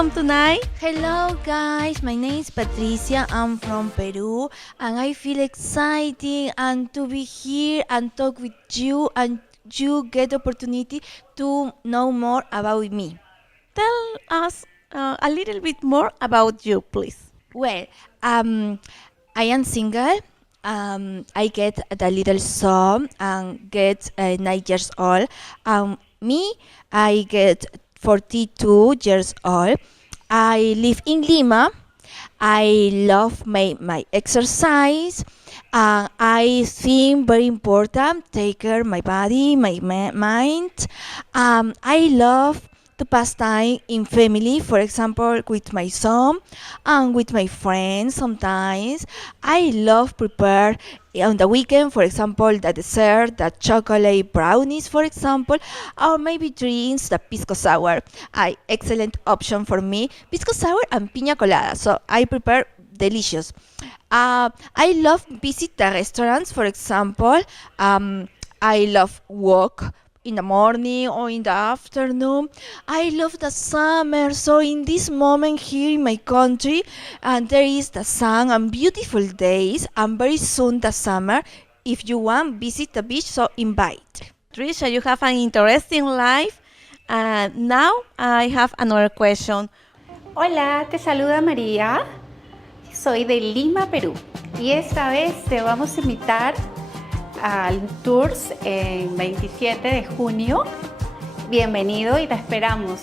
welcome tonight. Hello guys, my name is Patricia. I'm from Peru and I feel excited and to be here and talk with you and you get the opportunity to know more about me. Tell us a little bit more about you, please. Well, I am single. I get the little son and get 9 years old. Me, I get 42 years old. I live in Lima. I love my exercise. I think very important take care my body, my mind. I love to pass time in family, for example, with my son and with my friends sometimes. I love prepare on the weekend, for example, the dessert, the chocolate brownies, for example, or maybe drinks, the pisco sour. Excellent option for me, pisco sour and piña colada. So I prepare delicious. I love visit the restaurants, for example. I love walk in the morning or in the afternoon. I love the summer. So in this moment here in my country, and there is the sun and beautiful days, and very soon the summer. If you want, visit the beach. So invite. Trisha, you have an interesting life. Now I have another question. Hola, te saluda María. Soy de Lima, Perú. Y esta vez te vamos a invitar al Tours en 27 de junio. Bienvenido y te esperamos.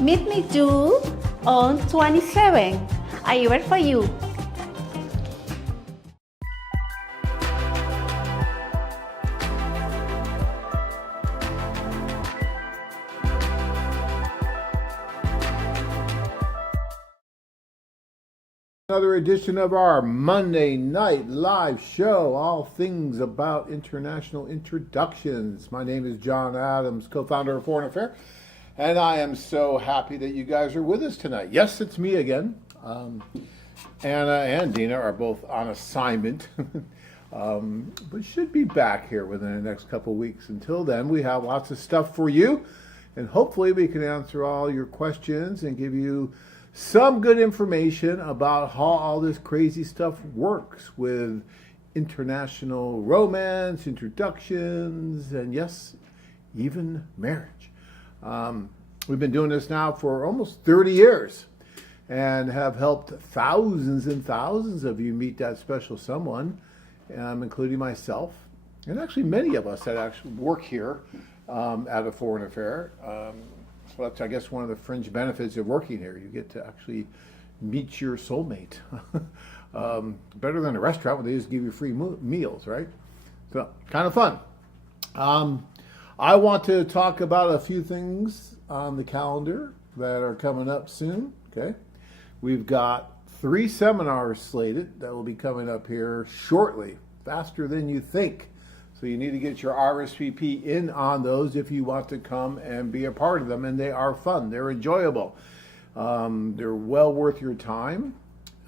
Meet me too on 27. I wait for you. Another edition of our Monday night live show, all things about international introductions. My name is John Adams, co-founder of Foreign Affair, and I am so happy that you guys are with us tonight. Yes, it's me again. Anna and Dina are both on assignment, but should be back here within the next couple weeks. Until then, we have lots of stuff for you, and hopefully we can answer all your questions and give you some good information about how all this crazy stuff works with international romance, introductions, and yes, even marriage. We've been doing this now for almost 30 years and have helped thousands and thousands of you meet that special someone, including myself, and actually many of us that actually work here at a Foreign Affair. So that's, I guess, one of the fringe benefits of working here. You get to actually meet your soulmate. Better than a restaurant where they just give you free meals, right? So, kind of fun. I want to talk about a few things on the calendar that are coming up soon, okay? We've got 3 seminars slated that will be coming up here shortly, faster than you think. So you need to get your RSVP in on those if you want to come and be a part of them. And they are fun. They're enjoyable. They're well worth your time.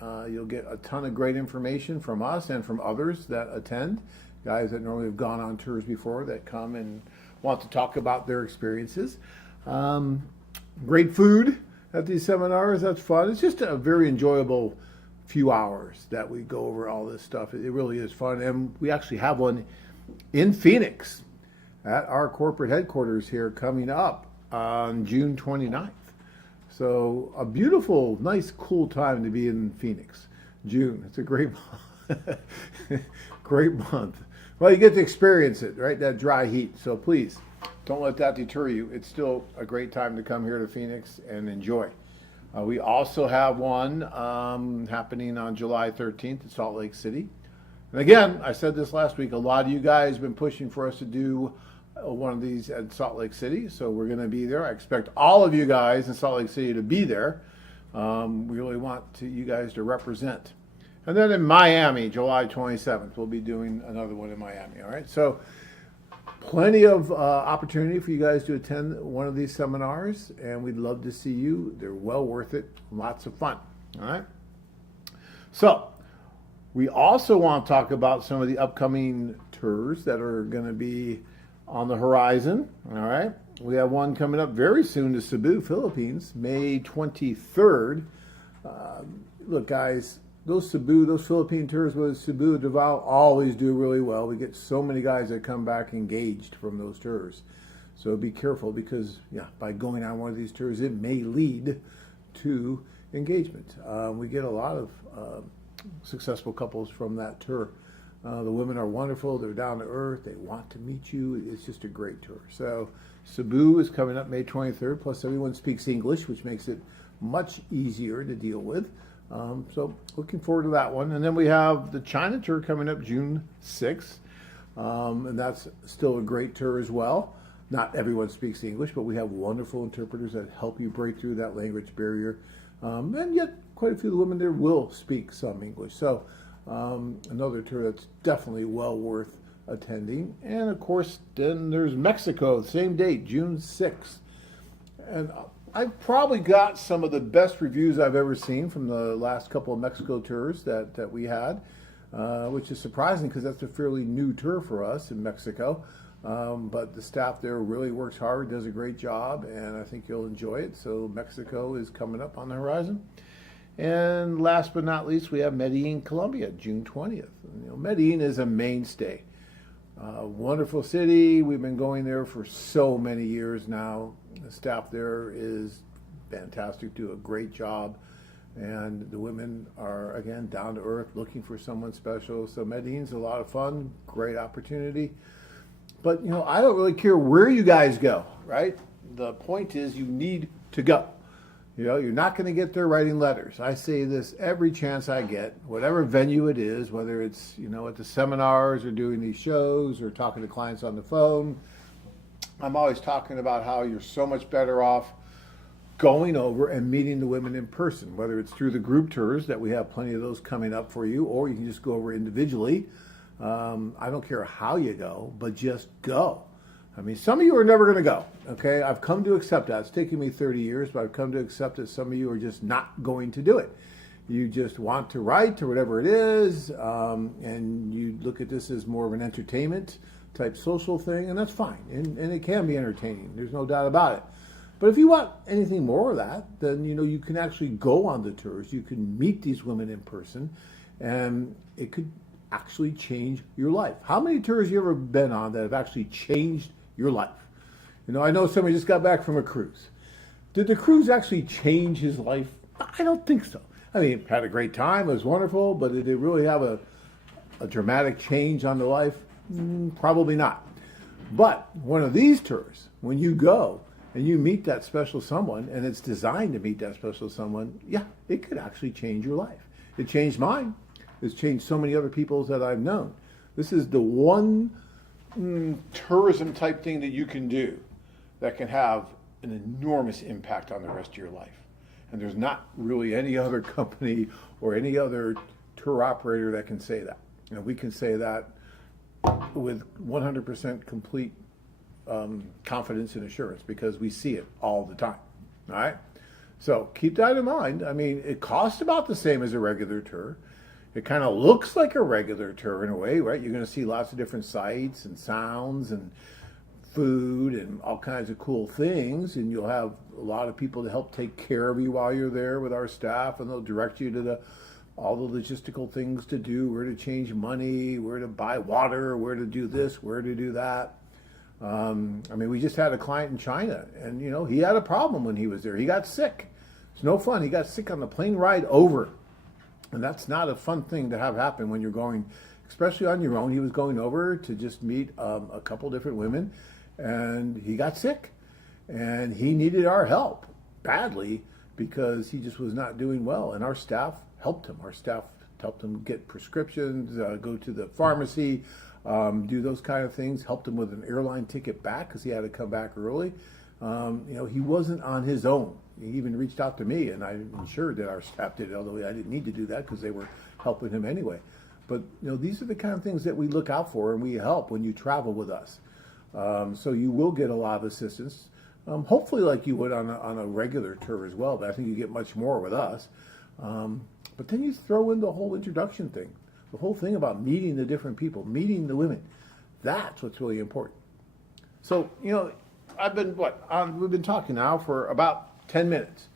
You'll get a ton of great information from us and from others that attend. Guys that normally have gone on tours before that come and want to talk about their experiences. Great food at these seminars. That's fun. It's just a very enjoyable few hours that we go over all this stuff. It really is fun. And we actually have one in Phoenix at our corporate headquarters here coming up on June 29th. So a beautiful, nice, cool time to be in Phoenix. June, it's a great month. Great month. Well, you get to experience it, right? That dry heat. So please, don't let that deter you. It's still a great time to come here to Phoenix and enjoy. We also have one happening on July 13th in Salt Lake City. And again, I said this last week, a lot of you guys have been pushing for us to do one of these at Salt Lake City, so we're going to be there. I expect all of you guys in Salt Lake City to be there. We really want you guys to represent. And then in Miami, July 27th, we'll be doing another one in Miami, all right? So plenty of opportunity for you guys to attend one of these seminars, and we'd love to see you. They're well worth it, lots of fun, all right? So we also want to talk about some of the upcoming tours that are going to be on the horizon, all right? We have one coming up very soon to Cebu, Philippines, May 23rd. Look, guys, those Philippine tours with Cebu, Davao always do really well. We get so many guys that come back engaged from those tours. So be careful because, by going on one of these tours, it may lead to engagement. We get a lot of successful couples from that tour. The women are wonderful. They're down to earth. They want to meet you. It's just a great tour. So Cebu is coming up May 23rd. Plus, everyone speaks English, which makes it much easier to deal with. So looking forward to that one. And then we have the China tour coming up June 6th. And that's still a great tour as well. Not everyone speaks English, but we have wonderful interpreters that help you break through that language barrier. And yet quite a few of the women there will speak some English. So another tour that's definitely well worth attending. And of course, then there's Mexico, same date, June 6th. And I've probably got some of the best reviews I've ever seen from the last couple of Mexico tours that we had, which is surprising because that's a fairly new tour for us in Mexico. But the staff there really works hard, does a great job, and I think you'll enjoy it. So Mexico is coming up on the horizon. And last but not least, we have Medellin, Colombia, June 20th. Medellin is a mainstay. Wonderful city. We've been going there for so many years now. The staff there is fantastic, do a great job. And the women are, again, down to earth, looking for someone special. So Medellin's a lot of fun, great opportunity. But, I don't really care where you guys go, right? The point is you need to go. You're not going to get there writing letters. I say this every chance I get, whatever venue it is, whether it's, at the seminars or doing these shows or talking to clients on the phone. I'm always talking about how you're so much better off going over and meeting the women in person, whether it's through the group tours that we have plenty of those coming up for you, or you can just go over individually. I don't care how you go, but just go. I mean, some of you are never going to go, okay? I've come to accept that. It's taken me 30 years, but I've come to accept that some of you are just not going to do it. You just want to write or whatever it is, and you look at this as more of an entertainment type social thing, and that's fine. And it can be entertaining. There's no doubt about it. But if you want anything more of that, then, you can actually go on the tours. You can meet these women in person, and it could actually change your life. How many tours have you ever been on that have actually changed your life? I know somebody just got back from a cruise. Did the cruise actually change his life? I don't think so. I mean, had a great time, it was wonderful, but did it really have a dramatic change on the life? Probably not. But one of these tours, when you go and you meet that special someone, and it's designed to meet that special someone, it could actually change your life. It changed mine. It's changed so many other people's that I've known. This is the one tourism type thing that you can do that can have an enormous impact on the rest of your life. And there's not really any other company or any other tour operator that can say that. We can say that with 100% complete confidence and assurance because we see it all the time. All right? So keep that in mind. I mean, it costs about the same as a regular tour. It kind of looks like a regular tour in a way, right? You're going to see lots of different sights and sounds and food and all kinds of cool things. And you'll have a lot of people to help take care of you while you're there with our staff. And they'll direct you to all the logistical things to do, where to change money, where to buy water, where to do this, where to do that. We just had a client in China, and, he had a problem when he was there. He got sick. It's no fun. He got sick on the plane ride over. And that's not a fun thing to have happen when you're going, especially on your own. He was going over to just meet a couple different women, and he got sick. And he needed our help badly because he just was not doing well. And our staff helped him. Our staff helped him get prescriptions, go to the pharmacy, do those kind of things, helped him with an airline ticket back because he had to come back early. He wasn't on his own. He even reached out to me, and I'm sure that our staff did, although I didn't need to do that because they were helping him anyway. But, these are the kind of things that we look out for and we help when you travel with us. So you will get a lot of assistance, hopefully like you would on a regular tour as well, but I think you get much more with us. But then you throw in the whole introduction thing, the whole thing about meeting the different people, meeting the women. That's what's really important. So, I've been we've been talking now for about 10 minutes,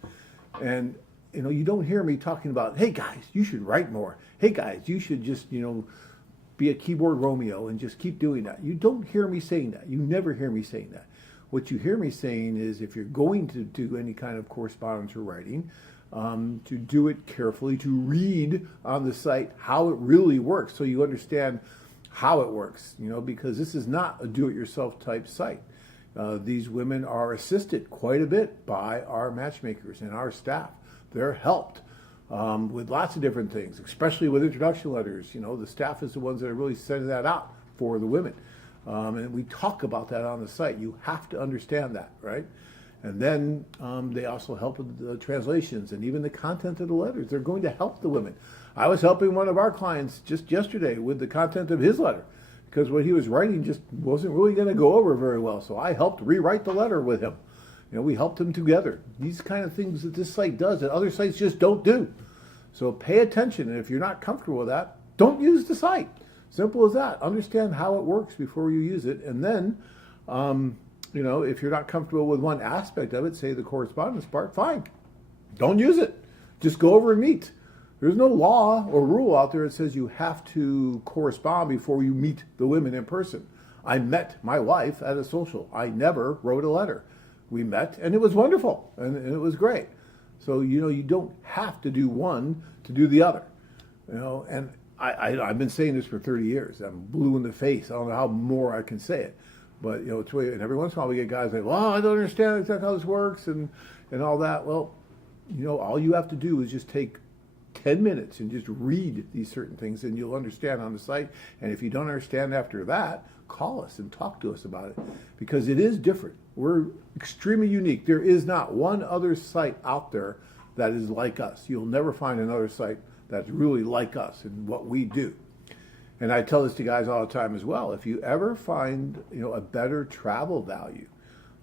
and you don't hear me talking about, hey guys, you should write more. Hey guys, you should just be a keyboard Romeo and just keep doing that. You don't hear me saying that. You never hear me saying that. What you hear me saying is, if you're going to do any kind of correspondence or writing, to do it carefully, to read on the site how it really works, so you understand how it works, because this is not a do-it-yourself type site. These women are assisted quite a bit by our matchmakers and our staff. They're helped with lots of different things, especially with introduction letters. The staff is the ones that are really sending that out for the women. And we talk about that on the site. You have to understand that, right? And then they also help with the translations and even the content of the letters. They're going to help the women. I was helping one of our clients just yesterday with the content of his letter, because what he was writing just wasn't really going to go over very well. So I helped rewrite the letter with him. We helped him together. These kind of things that this site does that other sites just don't do. So pay attention, and if you're not comfortable with that, don't use the site. Simple as that. Understand how it works before you use it, and then, if you're not comfortable with one aspect of it, say the correspondence part, fine. Don't use it. Just go over and meet. There's no law or rule out there that says you have to correspond before you meet the women in person. I met my wife at a social. I never wrote a letter. We met, and it was wonderful, and it was great. So, you don't have to do one to do the other. And I've been saying this for 30 years. I'm blue in the face. I don't know how more I can say it. But, it's really, and every once in a while we get guys like, well, I don't understand exactly how this works and all that. Well, all you have to do is just take 10 minutes and just read these certain things, and you'll understand on the site. And if you don't understand after that, call us and talk to us about it, because it is different. We're extremely unique. There is not one other site out there that is like us. You'll never find another site that's really like us and what we do. And I tell this to guys all the time as well. If you ever find a better travel value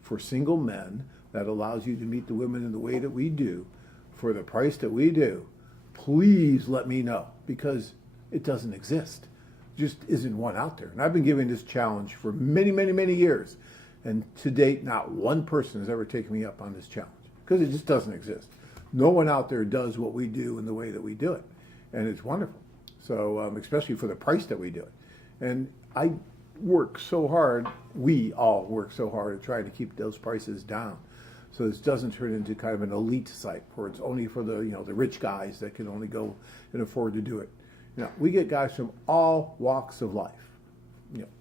for single men that allows you to meet the women in the way that we do, for the price that we do, please let me know, because it doesn't exist. Just isn't one out there. And I've been giving this challenge for many, many, many years. And to date, not one person has ever taken me up on this challenge, because it just doesn't exist. No one out there does what we do in the way that we do it. And it's wonderful. So, especially for the price that we do it. And I work so hard, we all work so hard at trying to keep those prices down, so this doesn't turn into kind of an elite site where it's only for the the rich guys that can only go and afford to do it. We get guys from all walks of life,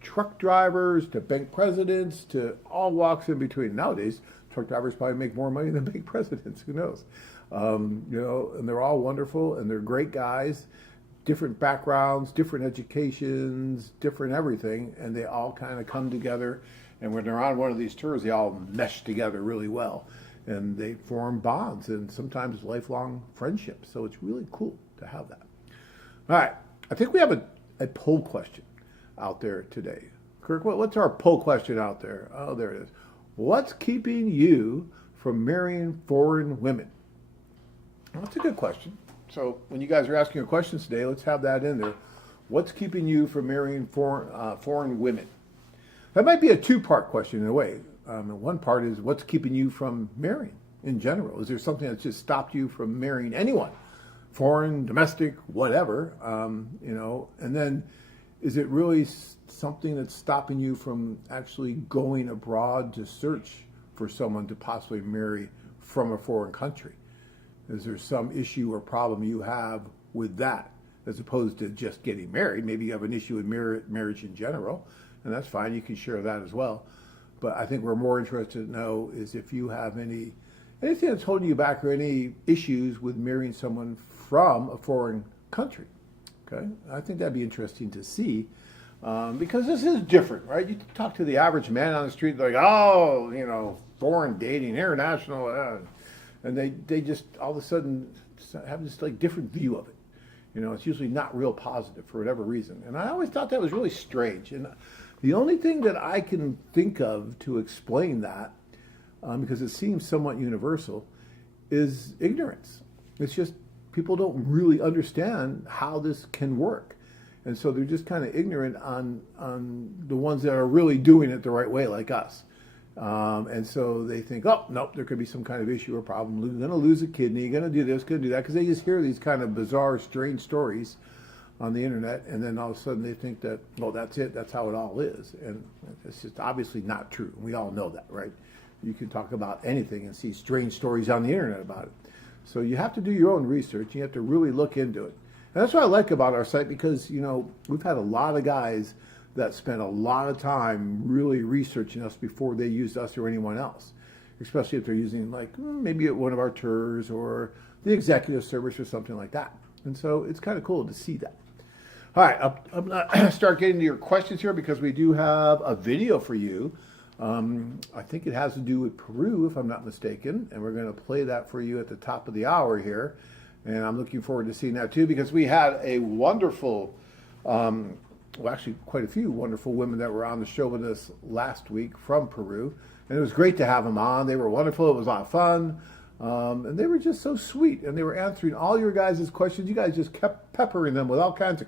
truck drivers to bank presidents to all walks in between. Nowadays, truck drivers probably make more money than bank presidents. Who knows? And they're all wonderful, and they're great guys, different backgrounds, different educations, different everything, and they all kind of come together. And when they're on one of these tours, they all mesh together really well, and they form bonds and sometimes lifelong friendships. So it's really cool to have that. All right, I think we have a poll question out there today. Kirk, what's our poll question out there? Oh, there it is. What's keeping you from marrying foreign women? Well, that's a good question. So when you guys are asking your questions today, let's have that in there. What's keeping you from marrying foreign women? That might be a two-part question in a way. One part is, what's keeping you from marrying in general? Is there something that's just stopped you from marrying anyone? Foreign, domestic, whatever, and then is it really something that's stopping you from actually going abroad to search for someone to possibly marry from a foreign country? Is there some issue or problem you have with that, as opposed to just getting married? Maybe you have an issue with marriage in general, and that's fine. You can share that as well. But I think we're more interested to know is if you have anything that's holding you back, or any issues with marrying someone from a foreign country. Okay, I think that'd be interesting to see, because this is different, right? You talk to the average man on the street, they're like, oh, foreign dating, international, and they just all of a sudden have this like different view of it. It's usually not real positive for whatever reason. And I always thought that was really strange. And the only thing that I can think of to explain that, because it seems somewhat universal, is ignorance. It's just people don't really understand how this can work. And so they're just kind of ignorant on the ones that are really doing it the right way, like us. And so they think, oh, nope, there could be some kind of issue or problem. You're going to lose a kidney, you're going to do this, going to do that, because they just hear these kind of bizarre, strange stories on the internet, and then all of a sudden they think that, well, that's it, that's how it all is. And it's just obviously not true. We all know that, right? You can talk about anything and see strange stories on the internet about it. So you have to do your own research. You have to really look into it. And that's what I like about our site, because, you know, we've had a lot of guys that spent a lot of time really researching us before they used us or anyone else, especially if they're using, like, maybe one of our tours or the executive service or something like that. And so it's kind of cool to see that. All right, I'm going to start getting to your questions here, because we do have a video for you. I think it has to do with Peru, if I'm not mistaken, and we're going to play that for you at the top of the hour here. And I'm looking forward to seeing that too, because we had a wonderful, well, actually quite a few wonderful women that were on the show with us last week from Peru. And it was great to have them on. They were wonderful. It was a lot of fun. And they were just so sweet. And they were answering all your guys' questions. You guys just kept peppering them with all kinds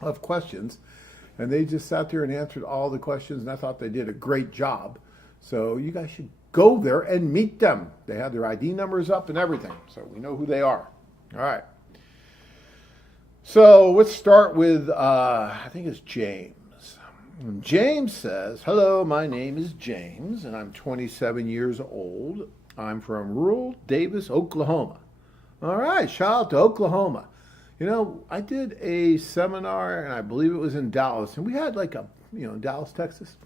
of questions. And they just sat there and answered all the questions. And I thought they did a great job. So you guys should go there and meet them. They have their ID numbers up and everything. So we know who they are. All right. So let's start with, I think it's James. James says, hello, my name is James, and I'm 27 years old. I'm from rural Davis, Oklahoma. All right, shout out to Oklahoma. You know, I did a seminar, and I believe it was in Dallas, and we had like Dallas, Texas,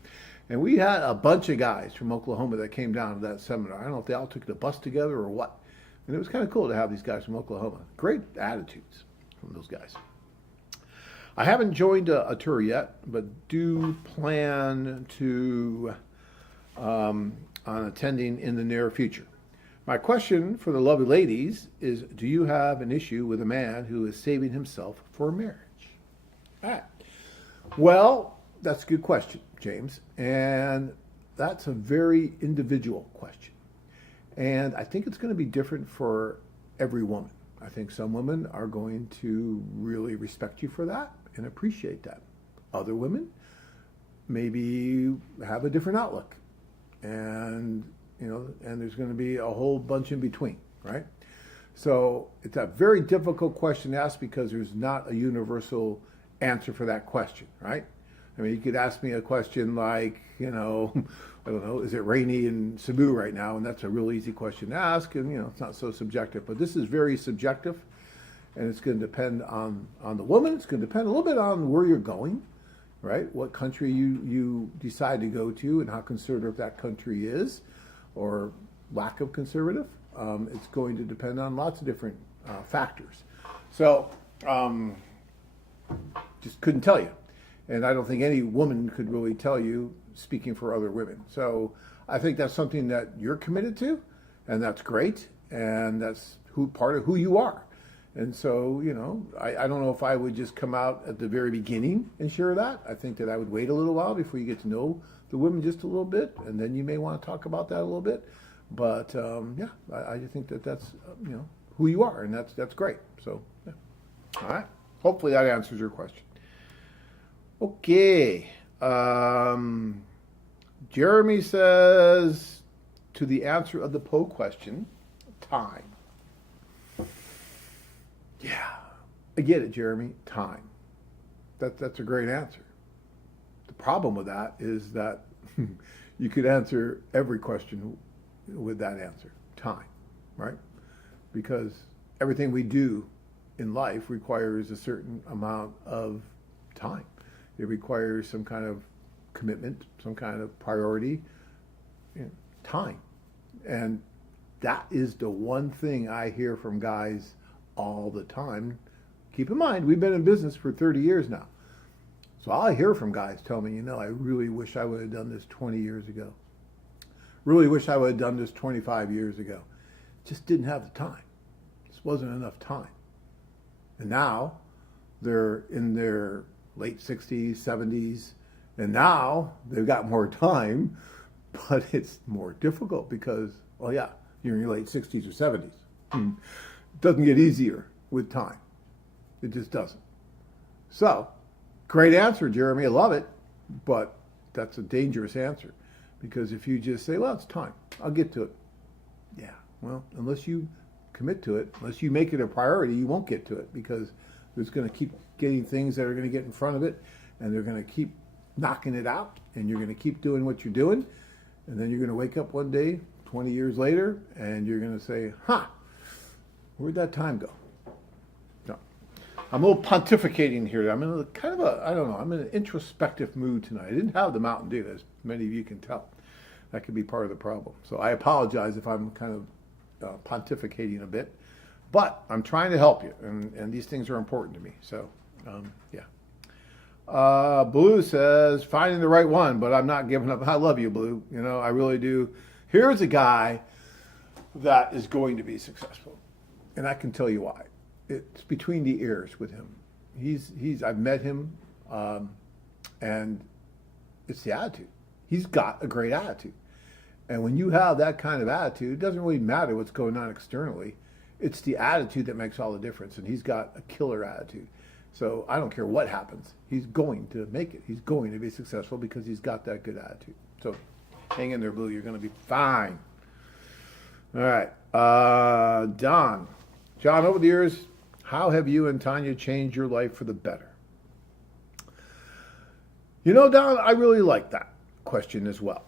and we had a bunch of guys from Oklahoma that came down to that seminar. I don't know if they all took the bus together or what. And it was kind of cool to have these guys from Oklahoma. Great attitudes from those guys. I haven't joined a tour yet, but do plan to on attending in the near future. My question for the lovely ladies is, do you have an issue with a man who is saving himself for marriage? All right. Well, that's a good question, James. And that's a very individual question. And I think it's going to be different for every woman. I think some women are going to really respect you for that and appreciate that. Other women maybe have a different outlook. And, and there's going to be a whole bunch in between, right? So it's a very difficult question to ask, because there's not a universal answer for that question, right? I mean, you could ask me a question like, I don't know, is it rainy in Cebu right now? And that's a real easy question to ask, and it's not so subjective. But this is very subjective, and it's going to depend on the woman. It's going to depend a little bit on where you're going, right? What country you decide to go to, and how conservative that country is, or lack of conservative. It's going to depend on lots of different factors. So just couldn't tell you. And I don't think any woman could really tell you, speaking for other women. So I think that's something that you're committed to, and that's great, and that's part of who you are. And so, I don't know if I would just come out at the very beginning and share that. I think that I would wait a little while before you get to know the women just a little bit, and then you may want to talk about that a little bit. But I think that that's who you are, and that's great. So, yeah. All right. Hopefully that answers your question. Okay. Jeremy says, to the answer of the Poe question, time. Yeah, I get it, Jeremy. Time. That's a great answer. The problem with that is that you could answer every question with that answer. Time, right? Because everything we do in life requires a certain amount of time. It requires some kind of commitment, some kind of priority, time. And that is the one thing I hear from guys all the time. Keep in mind, we've been in business for 30 years now. So all I hear from guys tell me, I really wish I would have done this 20 years ago. Really wish I would have done this 25 years ago. Just didn't have the time. Just wasn't enough time. And now they're in their late 60s, 70s, and now they've got more time, but it's more difficult because, well, yeah, you're in your late 60s or 70s. It doesn't get easier with time. It just doesn't. So, great answer, Jeremy. I love it, but that's a dangerous answer, Because if you just say, well, it's time, I'll get to it. Yeah, well, unless you commit to it, unless you make it a priority, you won't get to it, because there's going to keep getting things that are going to get in front of it, and they're going to keep knocking it out, and you're going to keep doing what you're doing, and then you're going to wake up one day 20 years later, and you're going to say, where'd that time go? No. I'm a little pontificating here. I'm in a kind of I'm in an introspective mood tonight. I didn't have the Mountain Dew, as many of you can tell. That could be part of the problem. So I apologize if I'm kind of pontificating a bit, but I'm trying to help you, and these things are important to me. So, yeah. Blue says, finding the right one, but I'm not giving up. I love you, Blue. You know, I really do. Here's a guy that is going to be successful, and I can tell you why. It's between the ears with him. I've met him, and it's the attitude. He's got a great attitude. And when you have that kind of attitude, it doesn't really matter what's going on externally. It's the attitude that makes all the difference, and he's got a killer attitude. So I don't care what happens. He's going to make it. He's going to be successful because he's got that good attitude. So hang in there, Blue. You're going to be fine. All right. John, over the years, how have you and Tanya changed your life for the better? You know, Don, I really like that question as well.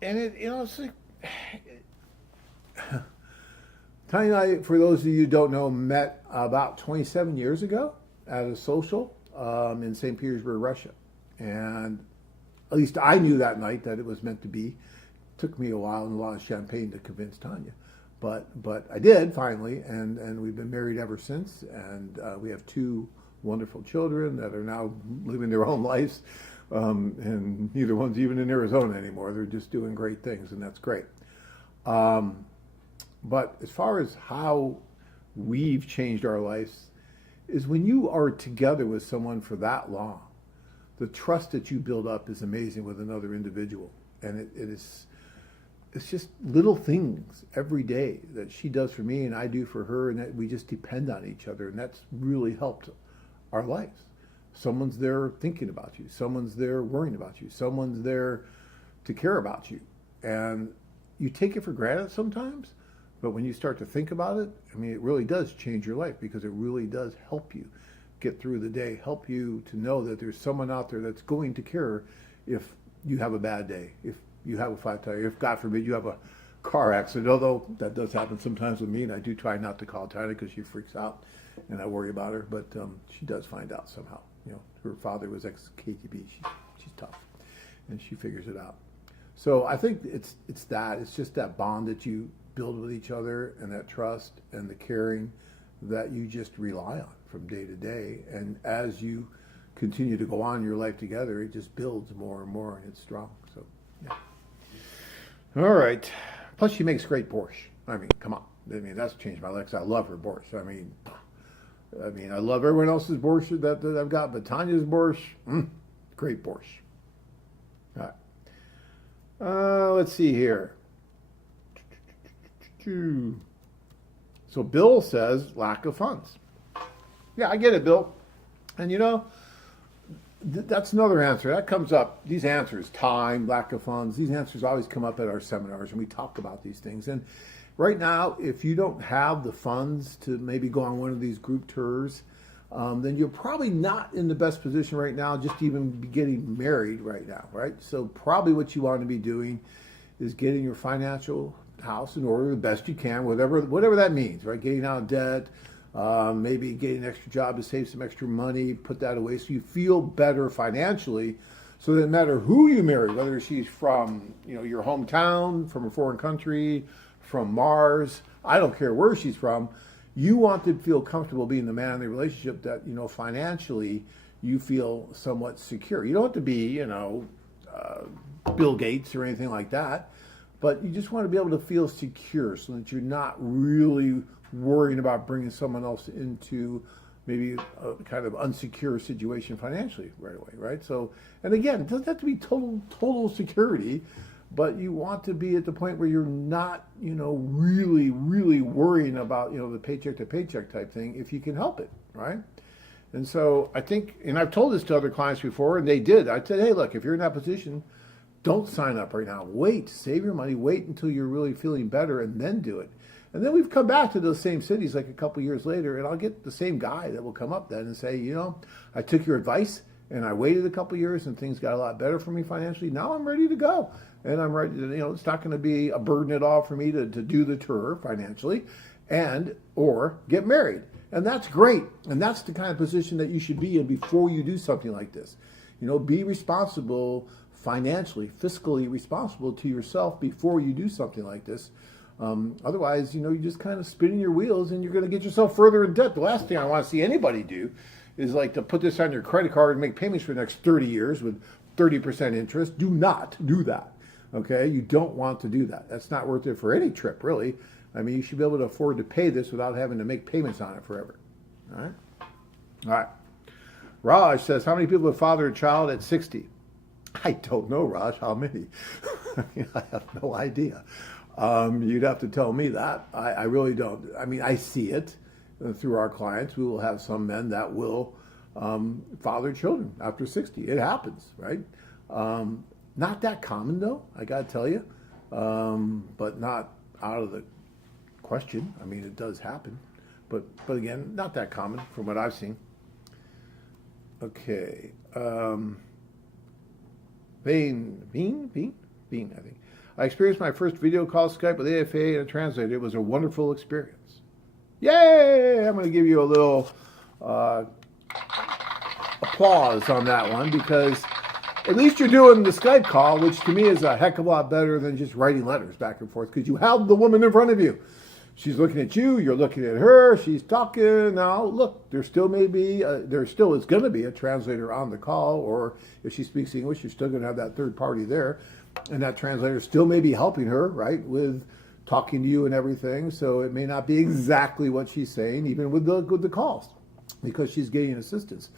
And it's like, Tanya and I, for those of you who don't know, met about 27 years ago at a social in St. Petersburg, Russia. And at least I knew that night that it was meant to be. It took me a while and a lot of champagne to convince Tanya. But I did finally, and we've been married ever since. And we have 2 wonderful children that are now living their own lives. And neither one's even in Arizona anymore. They're just doing great things, and that's great. But as far as how we've changed our lives, is when you are together with someone for that long, the trust that you build up is amazing with another individual. And it's just little things every day that she does for me and I do for her, and that we just depend on each other. And that's really helped our lives. Someone's there thinking about you. Someone's there worrying about you. Someone's there to care about you. And you take it for granted sometimes, but when you start to think about it, I mean, it really does change your life, because it really does help you get through the day, help you to know that there's someone out there that's going to care if you have a bad day, if you have a flat tire, if, God forbid, you have a car accident, although that does happen sometimes with me, and I do try not to call Tanya because she freaks out, and I worry about her, but she does find out somehow. You know, her father was ex-KGB. She's tough, and she figures it out. So I think it's just that bond that you build with each other, and that trust and the caring that you just rely on from day to day. And as you continue to go on your life together, it just builds more and more, and it's strong. So, yeah. All right. Plus, she makes great borscht. I mean, come on. I mean, that's changed my life, 'cause I love her borscht. I mean, I love everyone else's borscht that I've got, but Tanya's borscht, great borscht. All right. Let's see here. So Bill says lack of funds. Yeah, I get it, Bill. And you know, that's another answer. That comes up, these answers, time, lack of funds, these answers always come up at our seminars, and we talk about these things. And right now, if you don't have the funds to maybe go on one of these group tours, then you're probably not in the best position right now just to even be getting married right now, right? So probably what you want to be doing is getting your financial house in order the best you can, whatever that means, right? Getting out of debt, maybe getting an extra job to save some extra money, put that away so you feel better financially, so that no matter who you marry, whether she's from your hometown, from a foreign country, from Mars, I don't care where she's from, you want to feel comfortable being the man in the relationship that, financially you feel somewhat secure. You don't have to be, Bill Gates or anything like that, but you just want to be able to feel secure so that you're not really worrying about bringing someone else into maybe a kind of unsecure situation financially right away, right? So, and again, it doesn't have to be total security, but you want to be at the point where you're not, really, really worrying about, the paycheck to paycheck type thing if you can help it, right? And so I think, and I've told this to other clients before, and they did. I said, hey, look, if you're in that position, Don't sign up right now. Wait, save your money, wait until you're really feeling better and then do it. And then we've come back to those same cities like a couple years later, and I'll get the same guy that will come up then and say, you know, I took your advice and I waited a couple years and things got a lot better for me financially. Now I'm ready to go. And I'm ready to, you know, it's not going to be a burden at all for me to do the tour financially and or get married. And that's great. And that's the kind of position that you should be in before you do something like this. You know, be responsible financially, fiscally responsible to yourself before you do something like this. Otherwise, you know, you're just kind of spinning your wheels and you're going to get yourself further in debt. The last thing I want to see anybody do is like to put this on your credit card and make payments for the next 30 years with 30% interest. Do not do that. Okay? You don't want to do that. That's not worth it for any trip, really. I mean, you should be able to afford to pay this without having to make payments on it forever. All right? All right. Raj says, how many people have fathered a child at 60? I don't know, Raj, how many? I have no idea. You'd have to tell me that. I really don't. I mean, I see it through our clients. We will have some men that will father children after 60. It happens, right? Not that common, though, I got to tell you, but not out of the question. I mean, it does happen. But again, not that common from what I've seen. Okay. Bean, I think. I experienced my first video call Skype with AFA and a translator. It was a wonderful experience. Yay! I'm going to give you a little applause on that one because at least you're doing the Skype call, which to me is a heck of a lot better than just writing letters back and forth because you have the woman in front of you. She's looking at you, you're looking at her, she's talking. Now, look, there still is going to be a translator on the call, or if she speaks English, you're still going to have that third party there. And that translator still may be helping her, right, with talking to you and everything. So it may not be exactly what she's saying, even with the calls, because she's getting assistance.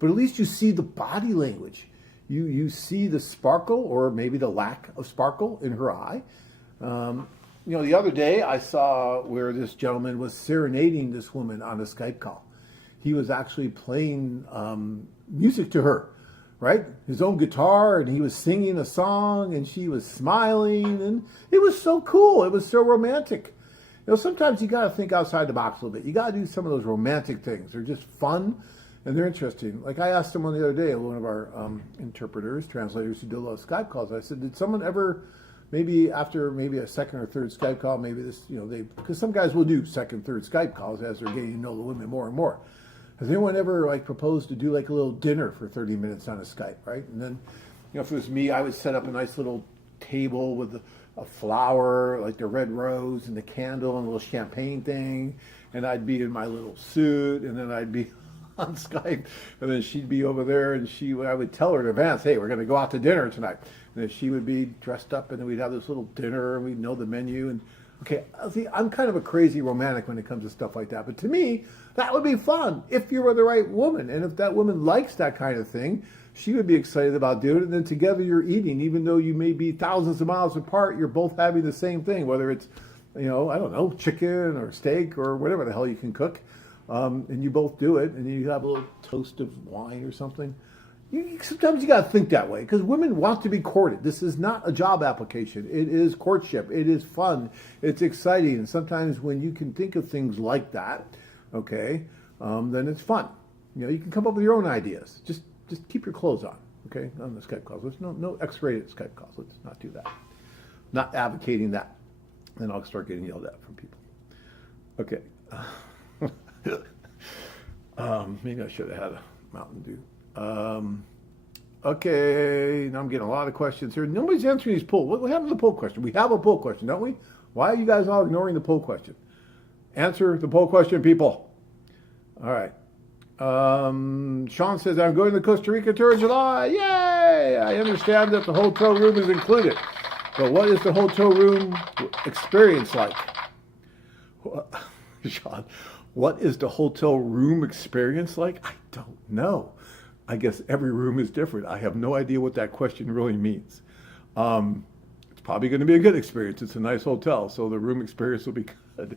But at least you see the body language. You see the sparkle, or maybe the lack of sparkle in her eye. You know, the other day I saw where this gentleman was serenading this woman on a Skype call. He was actually playing music to her, right? His own guitar, and he was singing a song, and she was smiling, and it was so cool. It was so romantic. You know, sometimes you got to think outside the box a little bit. You got to do some of those romantic things. They're just fun, and they're interesting. Like I asked someone the other day, one of our interpreters, translators who do a lot of Skype calls, I said, did someone ever... maybe after a second or third Skype call, maybe this, you know, because some guys will do second, third Skype calls as they're getting to know the women more and more. Has anyone ever like proposed to do like a little dinner for 30 minutes on a Skype, right? And then, you know, if it was me, I would set up a nice little table with a flower, like the red rose and the candle and a little champagne thing. And I'd be in my little suit, and then I'd be on Skype, and then she'd be over there, and I would tell her in advance, hey, we're going to go out to dinner tonight. And then she would be dressed up, and then we'd have this little dinner, and we'd know the menu. And okay, see, I'm kind of a crazy romantic when it comes to stuff like that. But to me, that would be fun if you were the right woman. And if that woman likes that kind of thing, she would be excited about doing it. And then together you're eating, even though you may be thousands of miles apart, you're both having the same thing, whether it's, you know, I don't know, chicken or steak or whatever the hell you can cook. And you both do it, and you have a little toast of wine or something. Sometimes you got to think that way, because women want to be courted. This is not a job application. It is courtship. It is fun. It's exciting. And sometimes when you can think of things like that, okay, then it's fun. You know, you can come up with your own ideas. Just keep your clothes on, okay, on the Skype calls. There's no X-rated Skype calls. Let's not do that. Not advocating that. Then I'll start getting yelled at from people. Okay. Maybe I should have had a Mountain Dew. Okay, now I'm getting a lot of questions here. Nobody's answering these poll. What happened to the poll question? We have a poll question, don't we? Why are you guys all ignoring the poll question? Answer the poll question, people. All right. Sean says, I'm going to Costa Rica tour in July. Yay! I understand that the hotel room is included. But what is the hotel room experience like? Sean, what is the hotel room experience like? I don't know. I guess every room is different. I have no idea what that question really means. It's probably going to be a good experience. It's a nice hotel, so the room experience will be good.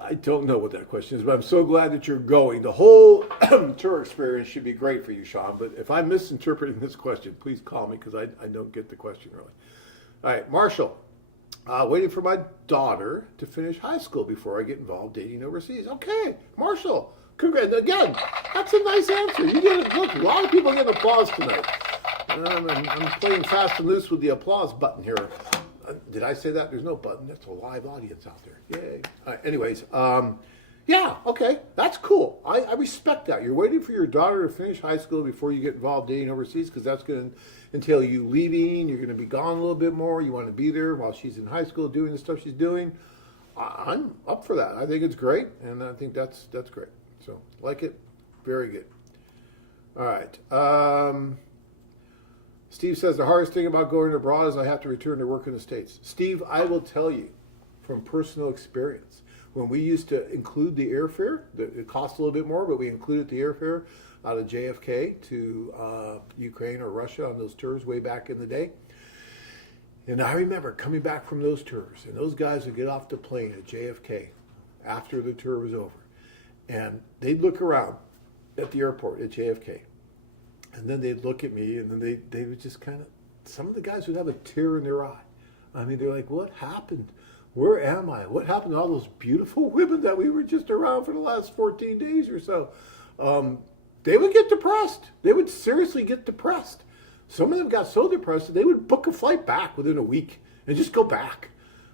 I don't know what that question is, but I'm so glad that you're going. The whole tour experience should be great for you, Sean. But if I'm misinterpreting this question, please call me because I don't get the question really. All right, Marshall. Waiting for my daughter to finish high school before I get involved dating overseas. Okay, Marshall. Congrats. Again, that's a nice answer. You get it. Look, a lot of people get applause tonight. I'm playing fast and loose with the applause button here. Did I say that? There's no button. That's a live audience out there. Yay. Anyways, yeah, okay. That's cool. I respect that. You're waiting for your daughter to finish high school before you get involved dating overseas because that's going to entail you leaving. You're going to be gone a little bit more. You want to be there while she's in high school doing the stuff she's doing. I'm up for that. I think it's great, and I think that's great. So, like it. Very good. All right. Steve says, the hardest thing about going abroad is I have to return to work in the States. Steve, I will tell you from personal experience, when we used to include the airfare, it cost a little bit more, but we included the airfare out of JFK to Ukraine or Russia on those tours way back in the day. And I remember coming back from those tours, and those guys would get off the plane at JFK after the tour was over, and they'd look around at the airport at JFK. And then they'd look at me, and then they would just kind of, some of the guys would have a tear in their eye. I mean, they're like, what happened? Where am I? What happened to all those beautiful women that we were just around for the last 14 days or so? They would get depressed. They would seriously get depressed. Some of them got so depressed that they would book a flight back within a week and just go back,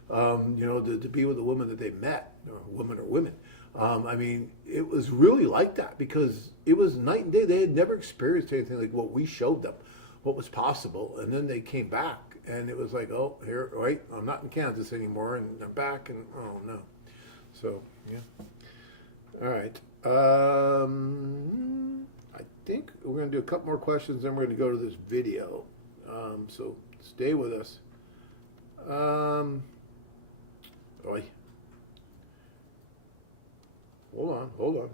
to be with a woman that they met, or woman or women. I mean, it was really like that because it was night and day. They had never experienced anything like what we showed them, what was possible. And then they came back and it was like, oh, here, wait, I'm not in Kansas anymore. And they're back and, oh, no. So, yeah. All right. I think we're going to do a couple more questions, then we're going to go to this video. So stay with us. Oi. Hold on.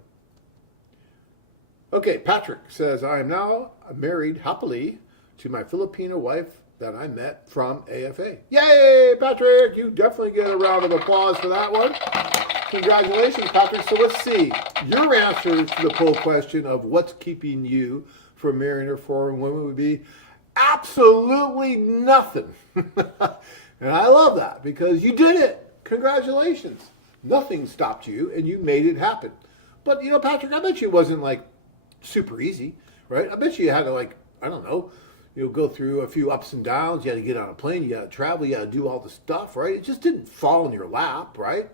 Okay, Patrick says, I am now married happily to my Filipino wife that I met from AFA. Yay, Patrick! You definitely get a round of applause for that one. Congratulations, Patrick. So let's see. Your answer to the poll question of what's keeping you from marrying a foreign woman would be absolutely nothing. And I love that because you did it. Congratulations. Nothing stopped you, and you made it happen. But, Patrick, I bet you it wasn't, super easy, right? I bet you had to, I don't know, go through a few ups and downs. You had to get on a plane. You got to travel. You got to do all the stuff, right? It just didn't fall in your lap, right?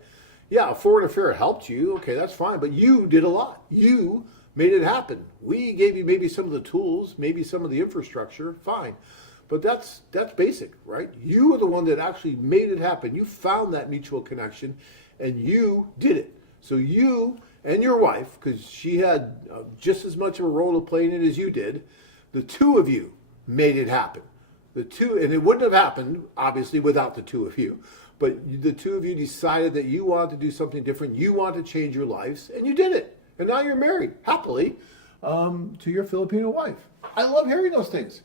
Yeah, a foreign affair helped you. Okay, that's fine. But you did a lot. You made it happen. We gave you maybe some of the tools, maybe some of the infrastructure. Fine. But that's basic, right? You were the one that actually made it happen. You found that mutual connection, and you did it. So you and your wife, because she had just as much of a role to play in it as you did, the two of you made it happen. And it wouldn't have happened, obviously, without the two of you. But the two of you decided that you wanted to do something different. You wanted to change your lives, and you did it. And now you're married, happily, to your Filipino wife. I love hearing those things.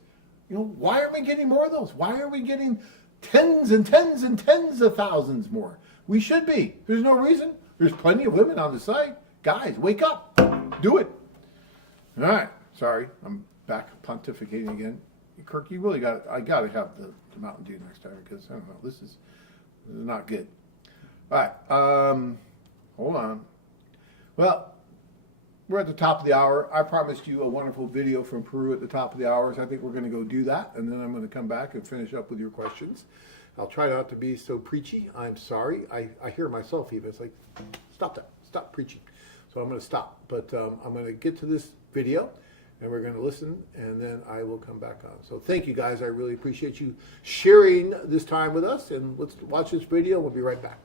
Why aren't we getting more of those? Why are we getting tens and tens and tens of thousands more? We should be. There's no reason. There's plenty of women on the site. Guys, wake up. Do it. All right. Sorry. I'm back pontificating again. Kirk, you really I got to have the Mountain Dew next time because, I don't know, this is not good. All right. Hold on. Well, we're at the top of the hour. I promised you a wonderful video from Peru at the top of the hour, so I think we're going to go do that, and then I'm going to come back and finish up with your questions. I'll try not to be so preachy. I'm sorry. I hear myself even. It's like, stop that. Stop preaching. So I'm going to stop. But I'm going to get to this video, and we're going to listen, and then I will come back on. So thank you, guys. I really appreciate you sharing this time with us, and let's watch this video, and we'll be right back.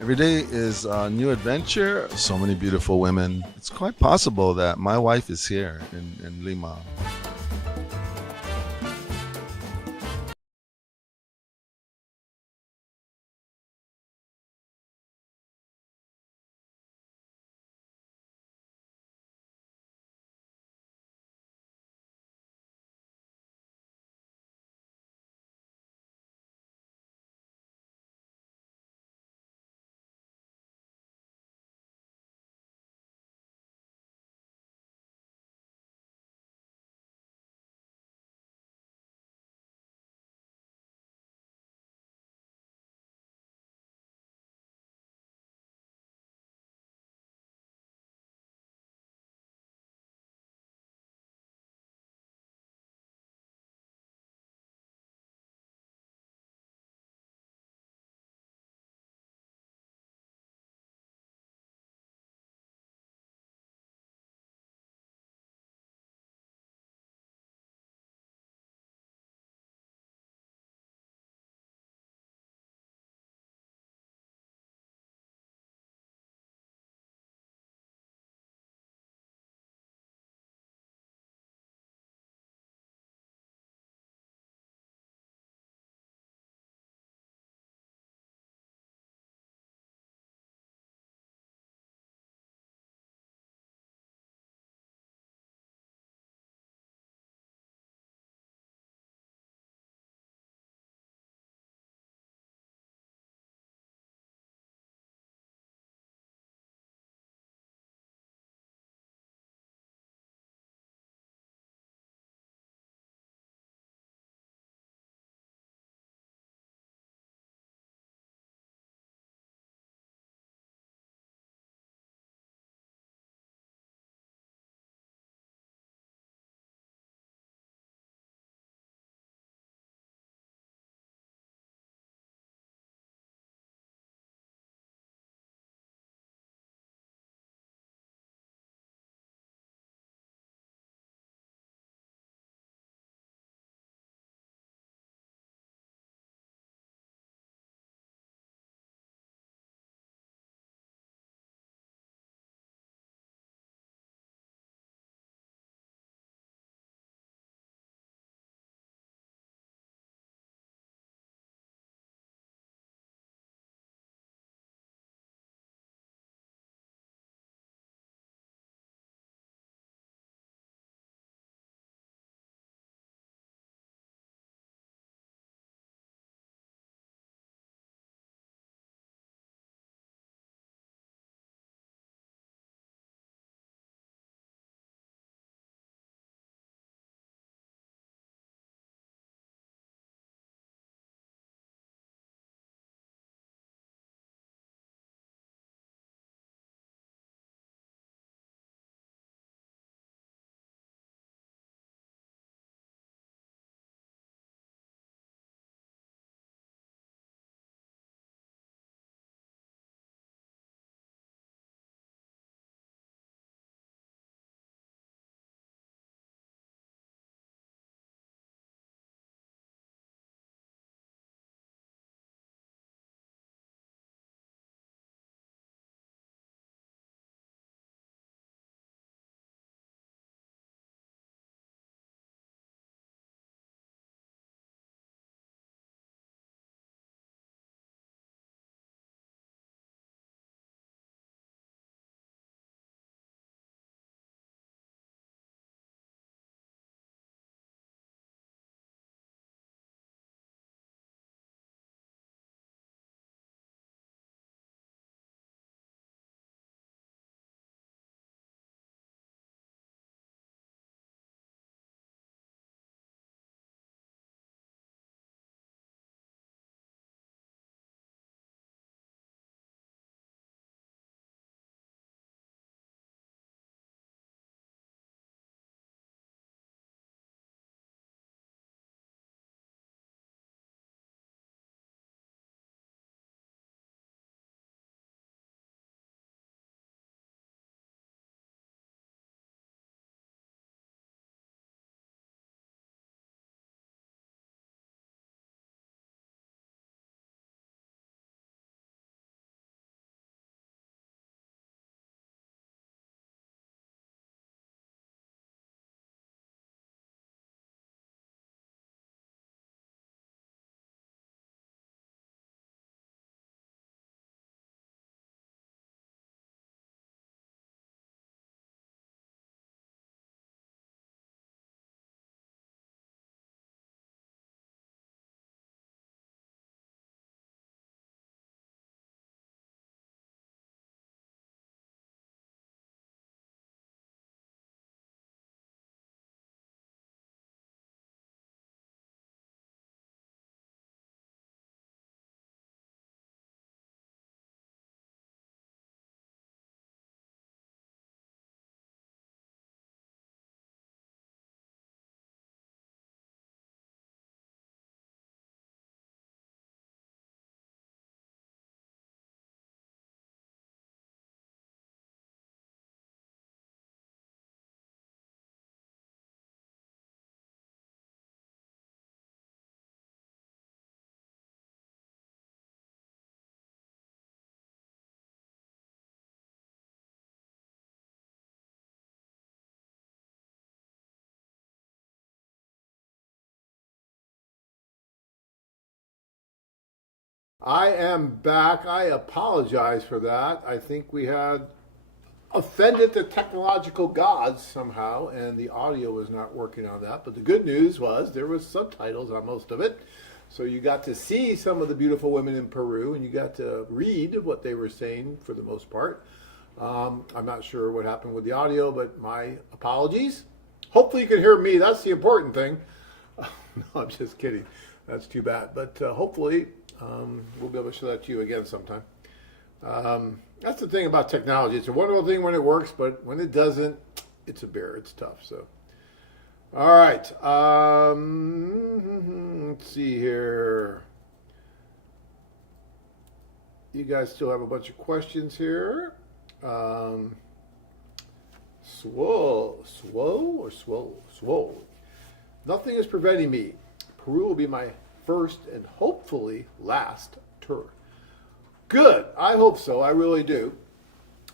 Every day is a new adventure. So many beautiful women. It's quite possible that my wife is here in Lima. I am back. I apologize for that. I think we had offended the technological gods somehow, and the audio was not working on that. But the good news was there was subtitles on most of it. So you got to see some of the beautiful women in Peru, and you got to read what they were saying for the most part. I'm not sure what happened with the audio, but my apologies. Hopefully you can hear me. That's the important thing. No, I'm just kidding. That's too bad. But hopefully we'll be able to show that to you again sometime. That's the thing about technology. It's a wonderful thing when it works, but when it doesn't, it's a bear. It's tough. So, all right. Let's see here. You guys still have a bunch of questions here. Swole. Nothing is preventing me. Peru will be my first and hopefully last tour. Good. I hope so. I really do.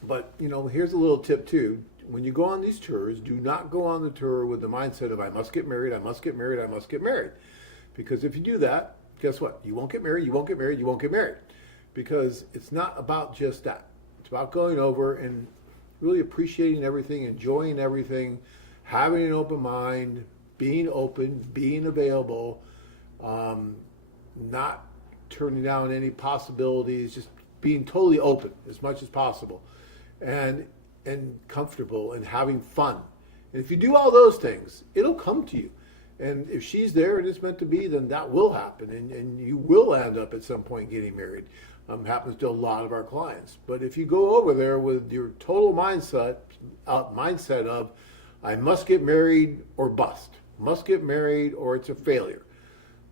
But, here's a little tip too. When you go on these tours, do not go on the tour with the mindset of I must get married, I must get married, I must get married. Because if you do that, guess what? You won't get married, you won't get married, you won't get married. Because it's not about just that. It's about going over and really appreciating everything, enjoying everything, having an open mind, being open, being available, not turning down any possibilities, just being totally open as much as possible, and comfortable and having fun. And if you do all those things, it'll come to you. And if she's there and it's meant to be, then that will happen, and you will end up at some point getting married. Happens to a lot of our clients. But if you go over there with your total mindset of I must get married or bust, must get married or it's a failure,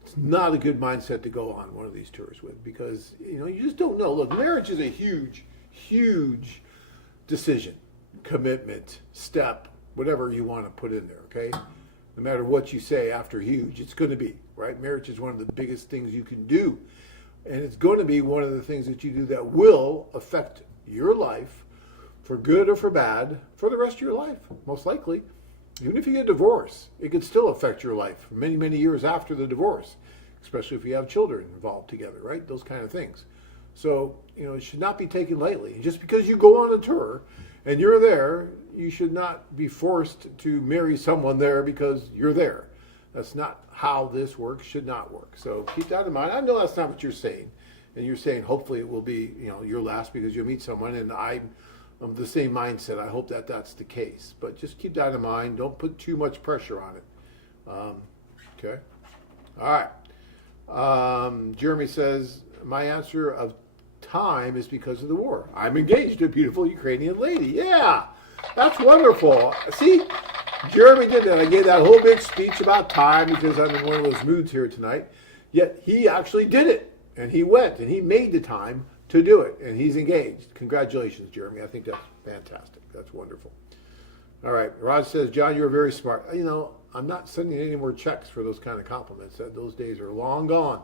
it's not a good mindset to go on one of these tours with, because you just don't know. Look, marriage is a huge decision, commitment, step, whatever you want to put in there, okay? No matter what you say after huge, it's going to be, right? Marriage is one of the biggest things you can do. And it's going to be one of the things that you do that will affect your life for good or for bad for the rest of your life, most likely. Even if you get divorced, it could still affect your life for many, many years after the divorce, especially if you have children involved together, right? Those kind of things. So, it should not be taken lightly. Just because you go on a tour and you're there, you should not be forced to marry someone there because you're there. That's not how this works, should not work. So keep that in mind. I know that's not what you're saying. And you're saying hopefully it will be, your last because you'll meet someone, and I'm of the same mindset. I hope that that's the case. But just keep that in mind. Don't put too much pressure on it. Okay? All right. Jeremy says, my answer of time is because of the war. I'm engaged to a beautiful Ukrainian lady. Yeah, that's wonderful. See, Jeremy did that. I gave that whole big speech about time because I'm in one of those moods here tonight. Yet he actually did it. And he went and he made the time to do it. And he's engaged. Congratulations, Jeremy. I think that's fantastic. That's wonderful. All right. Raj says, John, you're very smart. I'm not sending any more checks for those kind of compliments. Those days are long gone.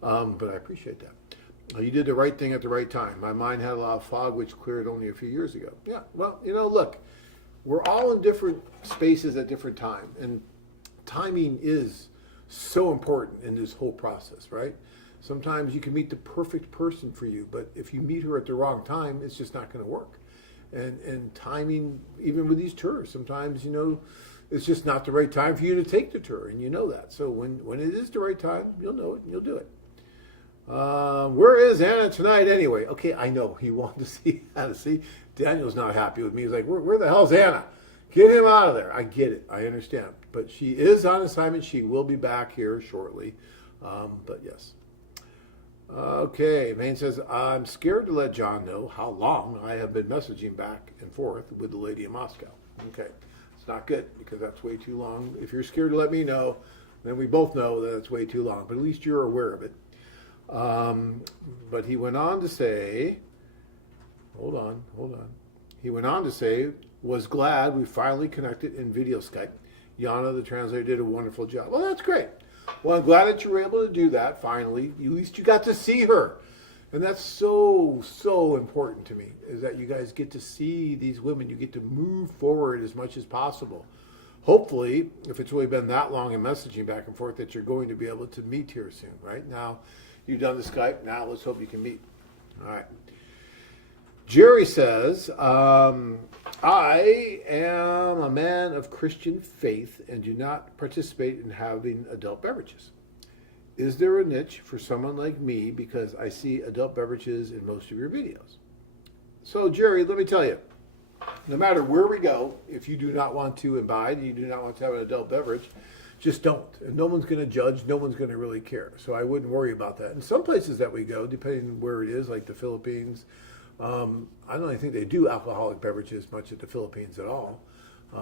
But I appreciate that. You did the right thing at the right time. My mind had a lot of fog, which cleared only a few years ago. Yeah, well, look, we're all in different spaces at different times. And timing is so important in this whole process, right? Sometimes you can meet the perfect person for you, but if you meet her at the wrong time, it's just not going to work. And timing, even with these tours, sometimes, it's just not the right time for you to take the tour, and you know that. So when it is the right time, you'll know it and you'll do it. Where is Anna tonight anyway? Okay, I know. He wanted to see Anna. See, Daniel's not happy with me. He's like, where the hell's Anna? Get him out of there. I get it. I understand. But she is on assignment. She will be back here shortly. But yes. Okay, Maine says, I'm scared to let John know how long I have been messaging back and forth with the lady in Moscow. Okay, it's not good because that's way too long. If you're scared to let me know, then we both know that it's way too long. But at least you're aware of it. But he went on to say, hold on. He went on to say, was glad we finally connected in video Skype. Yana, the translator, did a wonderful job. Well, that's great. Well, I'm glad that you were able to do that finally. At least you got to see her. And that's so important to me, is that you guys get to see these women. You get to move forward as much as possible. Hopefully, if it's really been that long in messaging back and forth, that you're going to be able to meet here soon, right? Now, You've done the Skype. Now let's hope you can meet. All right. Jerry says, I am a man of Christian faith and do not participate in having adult beverages. Is there a niche for someone like me because I see adult beverages in most of your videos? So, Jerry, let me tell you, no matter where we go, if you do not want to imbibe and you do not want to have an adult beverage, just don't. And no one's going to judge. No one's going to really care. So I wouldn't worry about that. In some places that we go, depending on where it is, like the Philippines, I don't even think they do alcoholic beverages much at the Philippines at all.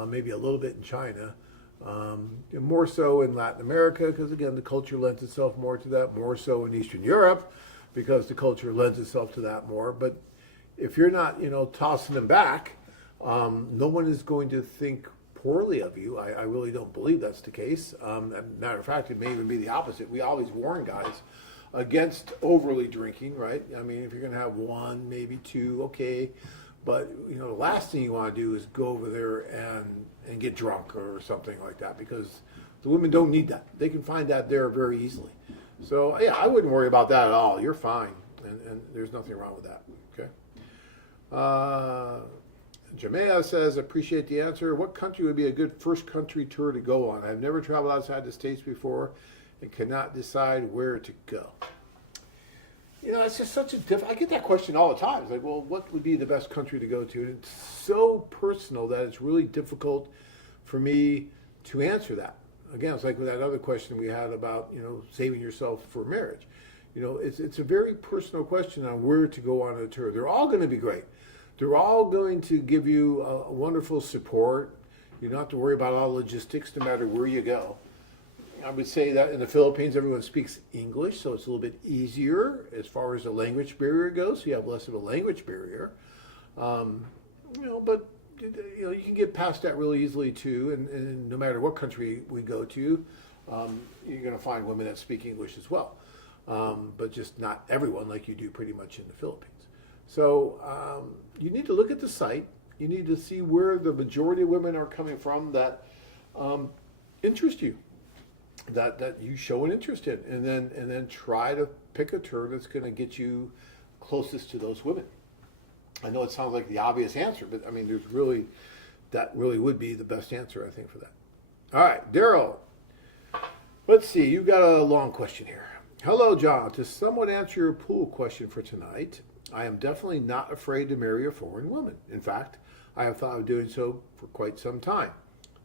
Maybe a little bit in China. And more so in Latin America, because again, the culture lends itself more to that. More so in Eastern Europe, because the culture lends itself to that more. But if you're not, tossing them back, no one is going to think poorly of you. I really don't believe that's the case. Matter of fact, it may even be the opposite. We always warn guys against overly drinking, right? I mean, if you're going to have one, maybe two, okay. But, the last thing you want to do is go over there and get drunk or something like that, because the women don't need that. They can find that there very easily. So, yeah, I wouldn't worry about that at all. You're fine. And there's nothing wrong with that, okay? Jamea says, appreciate the answer. What country would be a good first country tour to go on? I've never traveled outside the States before and cannot decide where to go. It's just such a I get that question all the time. It's like, well, what would be the best country to go to? And it's so personal that it's really difficult for me to answer that. Again, it's like with that other question we had about, saving yourself for marriage. It's a very personal question on where to go on a tour. They're all going to be great. They're all going to give you a wonderful support. You don't have to worry about all logistics no matter where you go. I would say that in the Philippines, everyone speaks English, so it's a little bit easier as far as the language barrier goes. So you have less of a language barrier. But you can get past that really easily too. And no matter what country we go to, you're going to find women that speak English as well. But just not everyone like you do pretty much in the Philippines. So you need to look at the site. You need to see where the majority of women are coming from that interest you, that you show an interest in, and then try to pick a tour that's going to get you closest to those women. I know it sounds like the obvious answer, but I mean, that really would be the best answer, I think, for that. All right, Daryl. Let's see. You got a long question here. Hello, John. To somewhat answer your pool question for tonight, I am definitely not afraid to marry a foreign woman. In fact, I have thought of doing so for quite some time.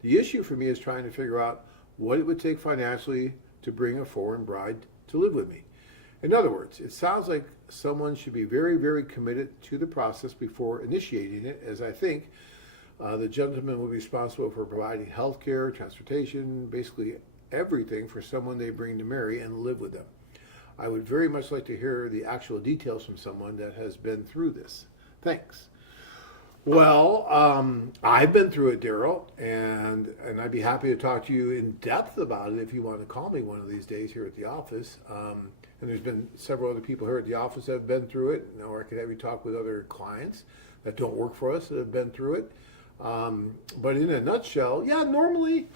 The issue for me is trying to figure out what it would take financially to bring a foreign bride to live with me. In other words, it sounds like someone should be very, very committed to the process before initiating it, as I think the gentleman will be responsible for providing health care, transportation, basically everything for someone they bring to marry and live with them. I would very much like to hear the actual details from someone that has been through this. Thanks. Well, I've been through it, Daryl, and I'd be happy to talk to you in depth about it if you want to call me one of these days here at the office. And there's been several other people here at the office that have been through it, or I could have you talk with other clients that don't work for us that have been through it. But in a nutshell, yeah, normally,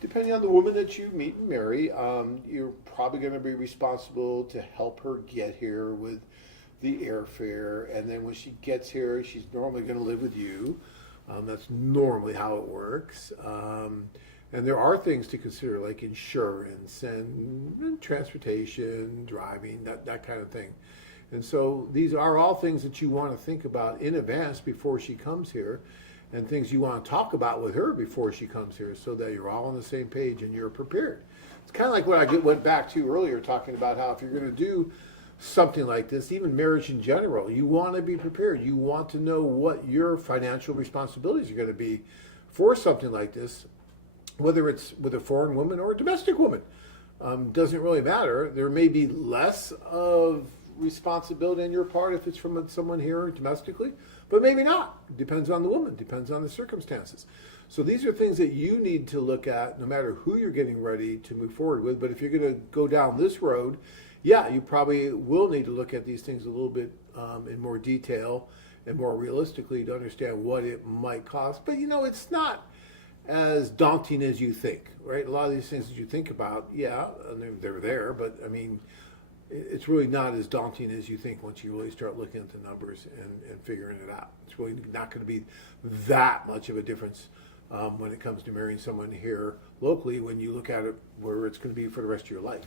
depending on the woman that you meet and marry, you're probably going to be responsible to help her get here with the airfare, and then when she gets here, she's normally going to live with you. That's normally how it works. And there are things to consider, like insurance and transportation, driving, that kind of thing. And so these are all things that you want to think about in advance before she comes here, and things you want to talk about with her before she comes here, so that you're all on the same page and you're prepared. It's kind of like what I went back to earlier, talking about how if you're going to do something like this, even marriage in general, you want to be prepared. You want to know what your financial responsibilities are going to be for something like this, whether it's with a foreign woman or a domestic woman. Doesn't really matter. There may be less of responsibility on your part if it's from someone here domestically, but maybe not. It depends on the woman, depends on the circumstances. So these are things that you need to look at no matter who you're getting ready to move forward with. But if you're going to go down this road, yeah, you probably will need to look at these things a little bit in more detail and more realistically to understand what it might cost. But, it's not as daunting as you think, right? A lot of these things that you think about, yeah, they're there. But, I mean, it's really not as daunting as you think once you really start looking at the numbers and figuring it out. It's really not going to be that much of a difference when it comes to marrying someone here locally when you look at it where it's going to be for the rest of your life.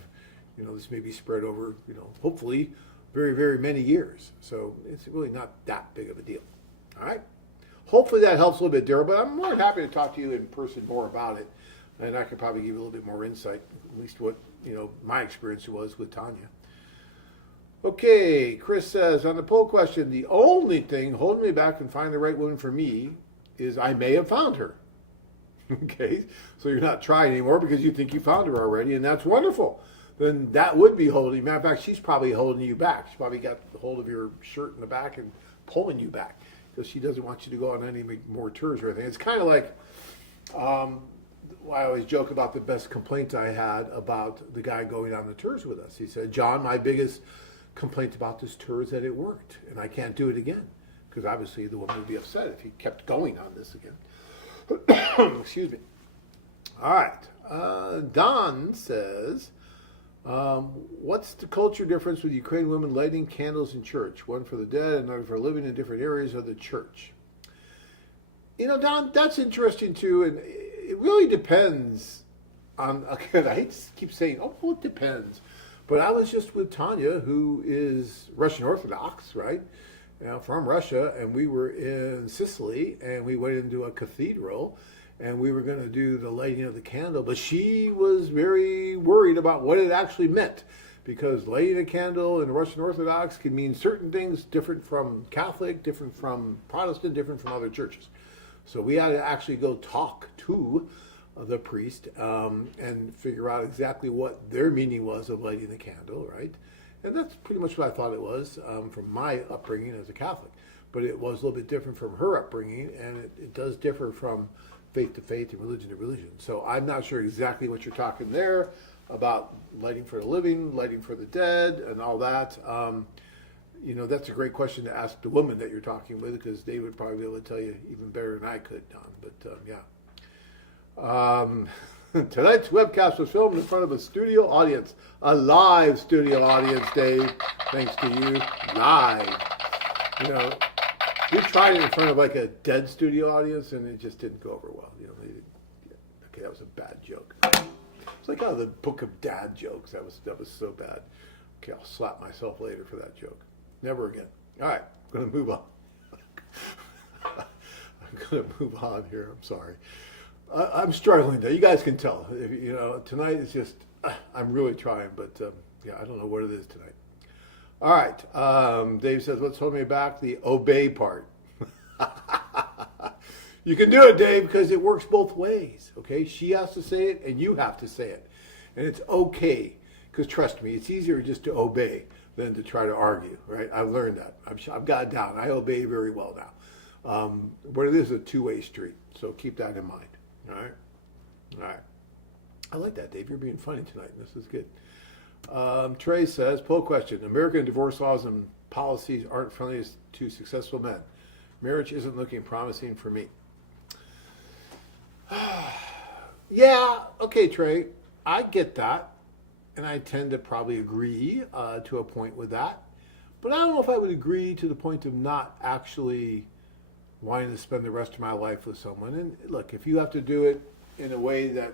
This may be spread over, hopefully very, very many years. So it's really not that big of a deal. All right. Hopefully that helps a little bit, Daryl, but I'm more than happy to talk to you in person more about it. And I could probably give you a little bit more insight, at least what, my experience was with Tanya. Okay, Chris says, on the poll question, the only thing holding me back from finding the right woman for me is I may have found her. Okay, so you're not trying anymore because you think you found her already, and that's wonderful. Then that would be holding. Matter of fact, she's probably holding you back. She probably got the hold of your shirt in the back and pulling you back because she doesn't want you to go on any more tours or anything. It's kind of like, I always joke about the best complaint I had about the guy going on the tours with us. He said, John, my biggest complaint about this tour is that it worked, and I can't do it again. Because obviously the woman would be upset if he kept going on this again. Excuse me. All right. Don says, what's the culture difference with Ukrainian women lighting candles in church? One for the dead, another for living in different areas of the church. Don, that's interesting too, and it really depends on, again, I hate to keep saying, well, it depends. But I was just with Tanya, who is Russian Orthodox, right? From Russia, and we were in Sicily, and we went into a cathedral, and we were going to do the lighting of the candle, but she was very worried about what it actually meant, because lighting a candle in Russian Orthodox can mean certain things different from Catholic, different from Protestant, different from other churches. So we had to actually go talk to the priest and figure out exactly what their meaning was of lighting the candle, right? And that's pretty much what I thought it was from my upbringing as a Catholic. But it was a little bit different from her upbringing, and it does differ from faith to faith and religion to religion. So I'm not sure exactly what you're talking there about lighting for the living, lighting for the dead, and all that. That's a great question to ask the woman that you're talking with, because they would probably be able to tell you even better than I could, Don. But yeah. Tonight's webcast was filmed in front of a studio audience, a live studio audience, Dave. Thanks to you, live. We tried it in front of like a dead studio audience, and it just didn't go over well. Okay, that was a bad joke. It's like out of the book of dad jokes. That was so bad. Okay, I'll slap myself later for that joke. Never again. All right, I'm going to move on. I'm going to move on here. I'm sorry. I'm struggling though. You guys can tell. Tonight is just, I'm really trying, but yeah, I don't know what it is tonight. All right. Dave says, what's holding me back? The obey part. You can do it, Dave, because it works both ways. Okay. She has to say it and you have to say it. And it's okay. Because trust me, it's easier just to obey than to try to argue, right? I've learned that. I've got it down. I obey very well now. But it is a two-way street. So keep that in mind. All right. All right. I like that, Dave. You're being funny tonight. This is good. Trey says, poll question. American divorce laws and policies aren't friendly to successful men. Marriage isn't looking promising for me. Yeah. Okay, Trey. I get that. And I tend to probably agree to a point with that. But I don't know if I would agree to the point of not actually wanting to spend the rest of my life with someone. And look, if you have to do it in a way that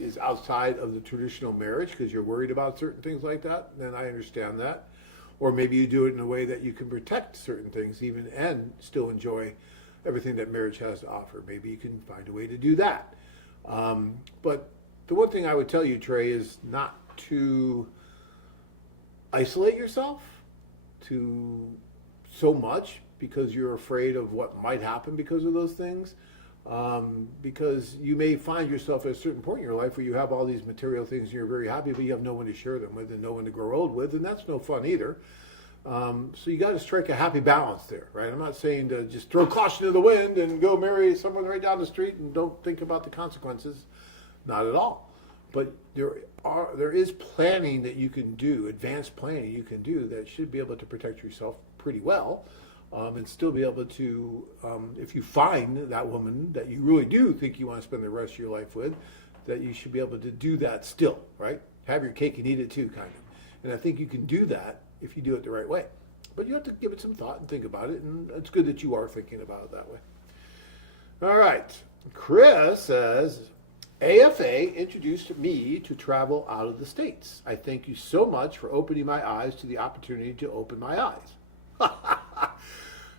is outside of the traditional marriage because you're worried about certain things like that, then I understand that. Or maybe you do it in a way that you can protect certain things even and still enjoy everything that marriage has to offer. Maybe you can find a way to do that. But the one thing I would tell you, Trey, is not to isolate yourself to so much because you're afraid of what might happen because of those things. Because you may find yourself at a certain point in your life where you have all these material things and you're very happy, but you have no one to share them with and no one to grow old with, and that's no fun either. So you got to strike a happy balance there, right? I'm not saying to just throw caution to the wind and go marry someone right down the street and don't think about the consequences. Not at all. But there is planning that you can do, advanced planning you can do that should be able to protect yourself pretty well. And still be able to, if you find that woman that you really do think you want to spend the rest of your life with, that you should be able to do that still, right? Have your cake and eat it too, kind of. And I think you can do that if you do it the right way. But you have to give it some thought and think about it, and it's good that you are thinking about it that way. All right. Chris says, AFA introduced me to travel out of the States. I thank you so much for opening my eyes to the opportunity to open my eyes.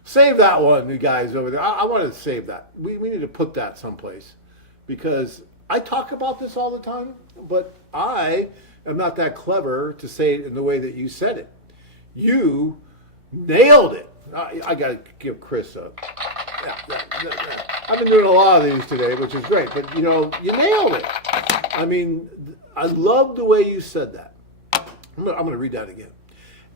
Save that one, you guys over there. I want to save that. We need to put that someplace, because I talk about this all the time, but I am not that clever to say it in the way that you said it. You nailed it. I got to give Chris a... Yeah. I've been doing a lot of these today, which is great, but you nailed it. I mean, I love the way you said that. I'm going to read that again.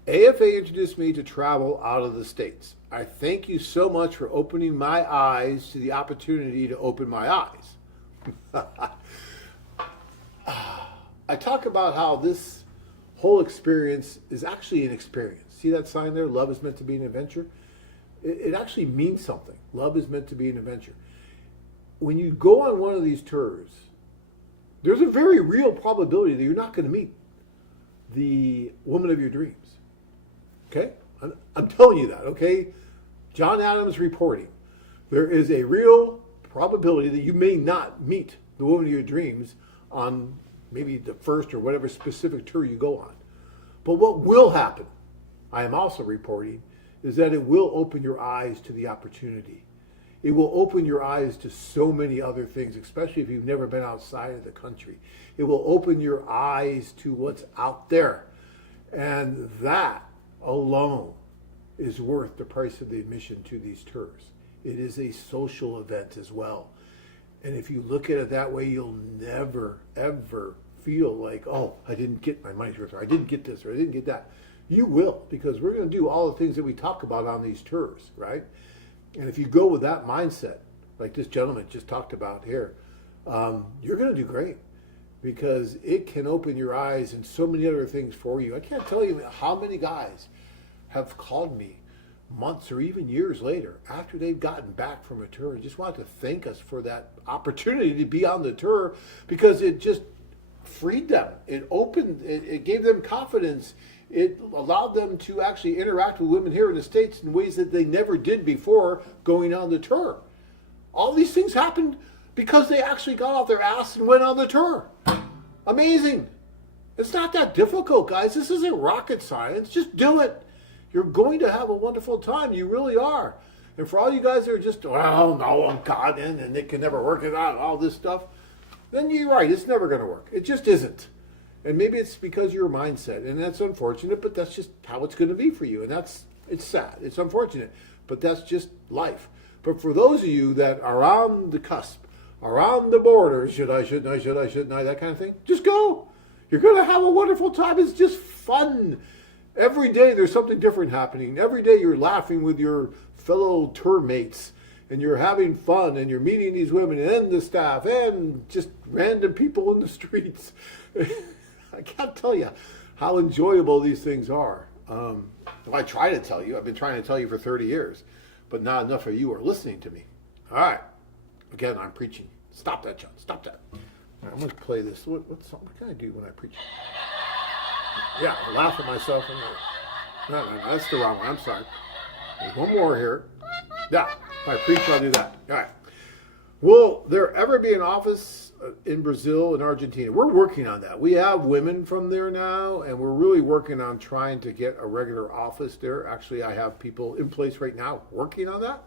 AFA introduced me to travel out of the States. I thank you so much for opening my eyes to the opportunity to open my eyes. I talk about how this whole experience is actually an experience. See that sign there? Love is meant to be an adventure. It actually means something. Love is meant to be an adventure. When you go on one of these tours, there's a very real probability that you're not going to meet the woman of your dreams. Okay? I'm telling you that, okay? John Adams reporting. There is a real probability that you may not meet the woman of your dreams on maybe the first or whatever specific tour you go on. But what will happen, I am also reporting, is that it will open your eyes to the opportunity. It will open your eyes to so many other things, especially if you've never been outside of the country. It will open your eyes to what's out there. And that alone is worth the price of the admission to these tours. It is a social event as well. And if you look at it that way, you'll never, ever feel like, oh, I didn't get my money's worth, or I didn't get this, or I didn't get that. You will, because we're going to do all the things that we talk about on these tours, right? And if you go with that mindset, like this gentleman just talked about here, you're going to do great, because it can open your eyes and so many other things for you. I can't tell you how many guys have called me months or even years later after they've gotten back from a tour and just want to thank us for that opportunity to be on the tour, because it just freed them. It opened, it gave them confidence. It allowed them to actually interact with women here in the States in ways that they never did before going on the tour. All these things happened because they actually got off their ass and went on the tour. Amazing. It's not that difficult, guys. This isn't rocket science. Just do it. You're going to have a wonderful time. You really are. And for all you guys that are just, well, no, I'm God, and it can never work it out, all this stuff, then you're right. It's never going to work. It just isn't. And maybe it's because of your mindset, and that's unfortunate, but that's just how it's going to be for you. And it's sad. It's unfortunate, but that's just life. But for those of you that are on the cusp, are on the border, should I, shouldn't I, that kind of thing, just go. You're going to have a wonderful time. It's just fun. Every day there's something different happening. Every day you're laughing with your fellow tour mates, and you're having fun, and you're meeting these women and the staff and just random people in the streets. I can't tell you how enjoyable these things are. I try to tell you. I've been trying to tell you for 30 years, but not enough of you are listening to me. All right. Again, I'm preaching. Stop that, John. Stop that. All right, I'm going to play this. What can I do when I preach? Yeah, I laugh at myself. No, that's the wrong one. I'm sorry. There's one more here. Yeah, if I preach, I'll do that. All right. Will there ever be an office in Brazil and Argentina? We're working on that. We have women from there now, and we're really working on trying to get a regular office there. Actually, I have people in place right now working on that.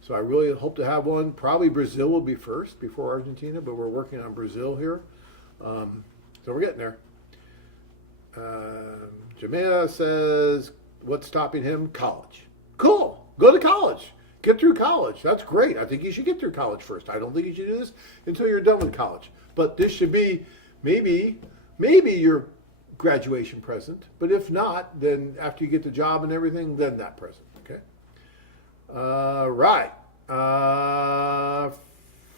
So I really hope to have one. Probably Brazil will be first before Argentina, but we're working on Brazil here. So we're getting there. Jamea says, what's stopping him? College. Cool. Go to college. Get through college. That's great. I think you should get through college first. I don't think you should do this until you're done with college. But this should be maybe your graduation present. But if not, then after you get the job and everything, then that present. Okay? Right.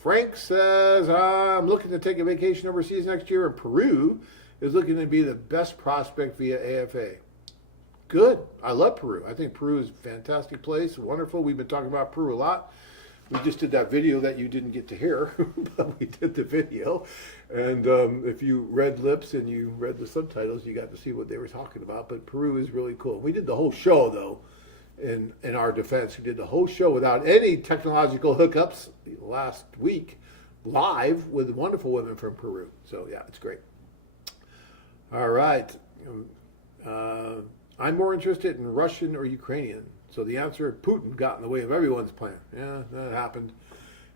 Frank says, I'm looking to take a vacation overseas next year, and Peru is looking to be the best prospect via AFA. Good. I love Peru. I think Peru is a fantastic place, wonderful. We've been talking about Peru a lot. We just did that video that you didn't get to hear, but we did the video. And if you read lips and you read the subtitles, you got to see what they were talking about. But Peru is really cool. We did the whole show, though, in our defense. We did the whole show without any technological hookups last week, live with wonderful women from Peru. So, yeah, it's great. All right. I'm more interested in Russian or Ukrainian. So the answer, Putin got in the way of everyone's plan. Yeah, that happened.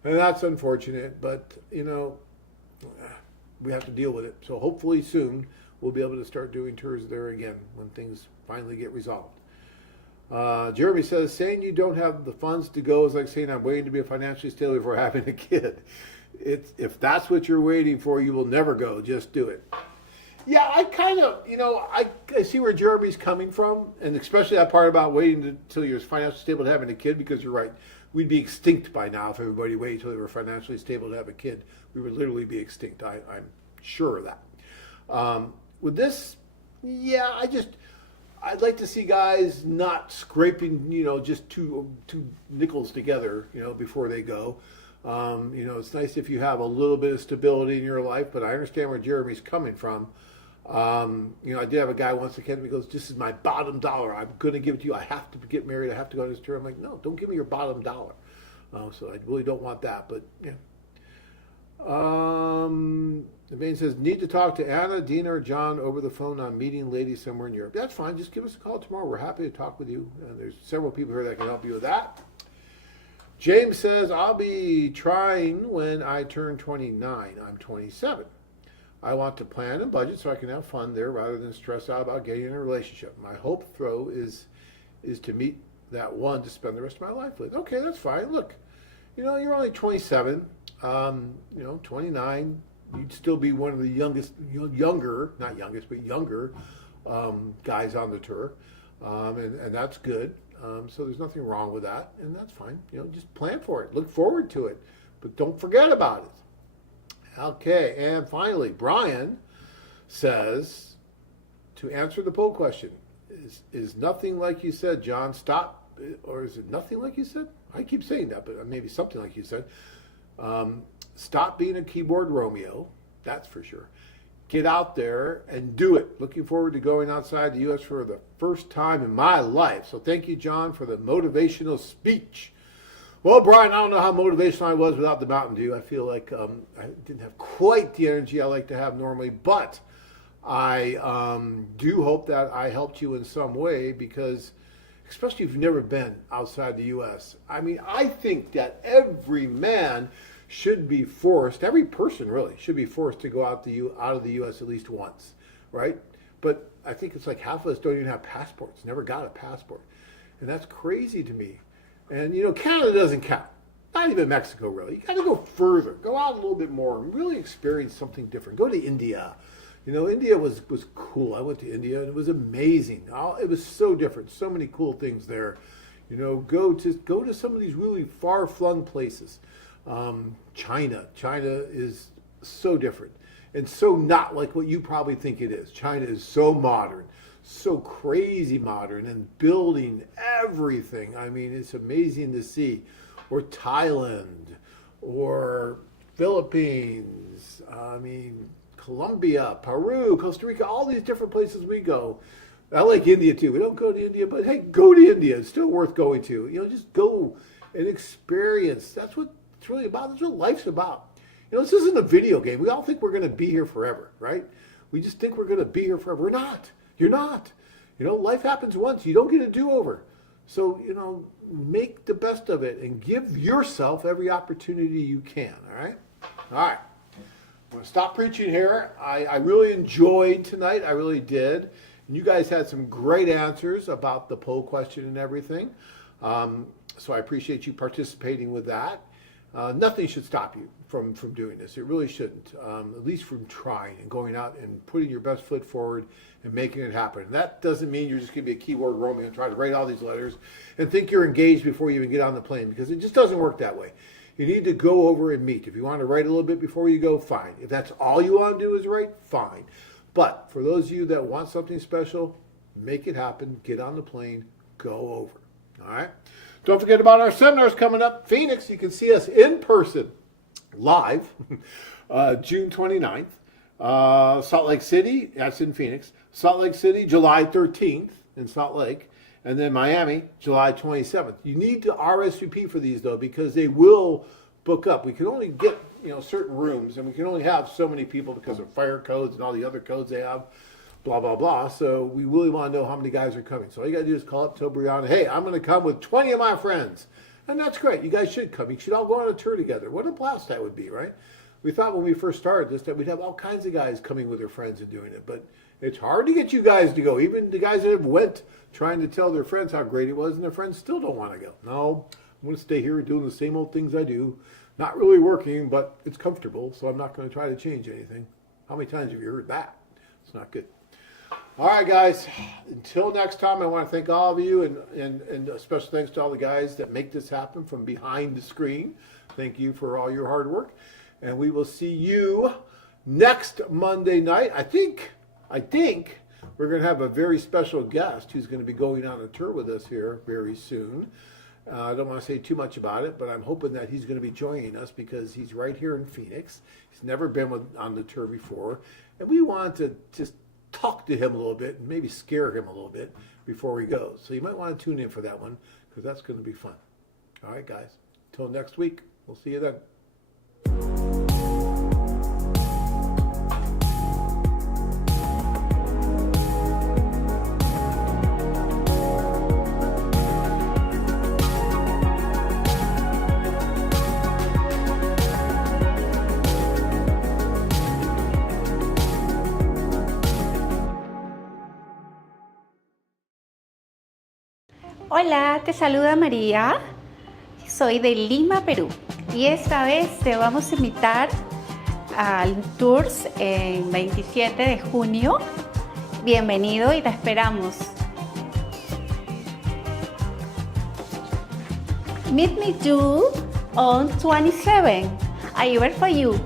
And that's unfortunate, but, we have to deal with it. So hopefully soon we'll be able to start doing tours there again when things finally get resolved. Jeremy says, saying you don't have the funds to go is like saying I'm waiting to be financially stable before having a kid. If that's what you're waiting for, you will never go. Just do it. Yeah, I kind of, I see where Jeremy's coming from, and especially that part about waiting until you're financially stable to having a kid, because you're right. We'd be extinct by now if everybody waited until they were financially stable to have a kid. We would literally be extinct. I'm sure of that. With this, yeah, I'd like to see guys not scraping, just two nickels together, before they go. It's nice if you have a little bit of stability in your life, but I understand where Jeremy's coming from. I did have a guy once that came to me and goes, this is my bottom dollar. I'm going to give it to you. I have to get married. I have to go on this tour. I'm like, no, don't give me your bottom dollar. So I really don't want that, but yeah. The main says, need to talk to Anna, Dina, or John over the phone on meeting ladies somewhere in Europe. That's fine. Just give us a call tomorrow. We're happy to talk with you. And there's several people here that can help you with that. James says, I'll be trying when I turn 29. I'm 27. I want to plan and budget so I can have fun there rather than stress out about getting in a relationship. My hope, though, is to meet that one to spend the rest of my life with. Okay, that's fine. Look, you're only 27. 29. You'd still be one of the younger guys on the tour. And that's good. So there's nothing wrong with that, and that's fine. Just plan for it. Look forward to it, but don't forget about it. Okay, and finally, Brian says, to answer the poll question, is nothing like you said, John, stop, or is it nothing like you said? I keep saying that, but maybe something like you said. Stop being a keyboard Romeo, that's for sure. Get out there and do it. Looking forward to going outside the U.S. for the first time in my life. So thank you, John, for the motivational speech. Well, Brian, I don't know how motivational I was without the Mountain Dew. I feel like I didn't have quite the energy I like to have normally, but I do hope that I helped you in some way, because especially if you've never been outside the U.S. I think that every man should be forced, every person really, should be forced to go out of the U.S. at least once, right? But I think it's like half of us don't even have passports, never got a passport. And that's crazy to me. And, Canada doesn't count. Not even Mexico, really. You got to go further. Go out a little bit more and really experience something different. Go to India. India was cool. I went to India, and it was amazing. It was so different. So many cool things there. Go to some of these really far-flung places. China is so different and so not like what you probably think it is. China is so modern, so crazy modern, and building everything. It's amazing to see. Or Thailand, or Philippines, Colombia, Peru, Costa Rica, all these different places we go. I like India too. We don't go to India, but hey, go to India. It's still worth going to. Just go and experience. That's what it's really about. That's what life's about. This isn't a video game. We all think we're going to be here forever, right? We just think we're going to be here forever. We're not. You're not. Life happens once. You don't get a do-over. So, make the best of it and give yourself every opportunity you can, all right? All right. I'm going to stop preaching here. I really enjoyed tonight. I really did. And you guys had some great answers about the poll question and everything. So I appreciate you participating with that. Nothing should stop you from doing this. It really shouldn't, at least from trying and going out and putting your best foot forward and making it happen. And that doesn't mean you're just going to be a keyboard Romeo and try to write all these letters and think you're engaged before you even get on the plane, because it just doesn't work that way. You need to go over and meet. If you want to write a little bit before you go, fine. If that's all you want to do is write, fine. But for those of you that want something special, make it happen. Get on the plane. Go over. All right? Don't forget about our seminars coming up. Phoenix, you can see us in person, live, June 29th. Salt Lake City, that's in Phoenix. Salt Lake City, July 13th in Salt Lake. And then Miami, July 27th. You need to RSVP for these, though, because they will book up. We can only get certain rooms, and we can only have so many people because of fire codes and all the other codes they have, blah, blah, blah. So we really want to know how many guys are coming. So all you got to do is call up Brianna. Hey, I'm going to come with 20 of my friends. And that's great. You guys should come. You should all go on a tour together. What a blast that would be, right? We thought when we first started this that we'd have all kinds of guys coming with their friends and doing it. But it's hard to get you guys to go. Even the guys that have went trying to tell their friends how great it was, and their friends still don't want to go. No, I'm going to stay here doing the same old things I do. Not really working, but it's comfortable, so I'm not going to try to change anything. How many times have you heard that? It's not good. All right, guys. Until next time, I want to thank all of you, and a special thanks to all the guys that make this happen from behind the screen. Thank you for all your hard work. And we will see you next Monday night. I think we're going to have a very special guest who's going to be going on a tour with us here very soon. I don't want to say too much about it, but I'm hoping that he's going to be joining us because he's right here in Phoenix. He's never been on the tour before. And we want to just talk to him a little bit and maybe scare him a little bit before he goes. So you might want to tune in for that one because that's going to be fun. All right, guys. Until next week. We'll see you then. Hola, te saluda María. Soy de Lima, Perú. Y esta vez te vamos a invitar al Tours en 27 de junio. Bienvenido y te esperamos. Meet me too on 27. I wait for you.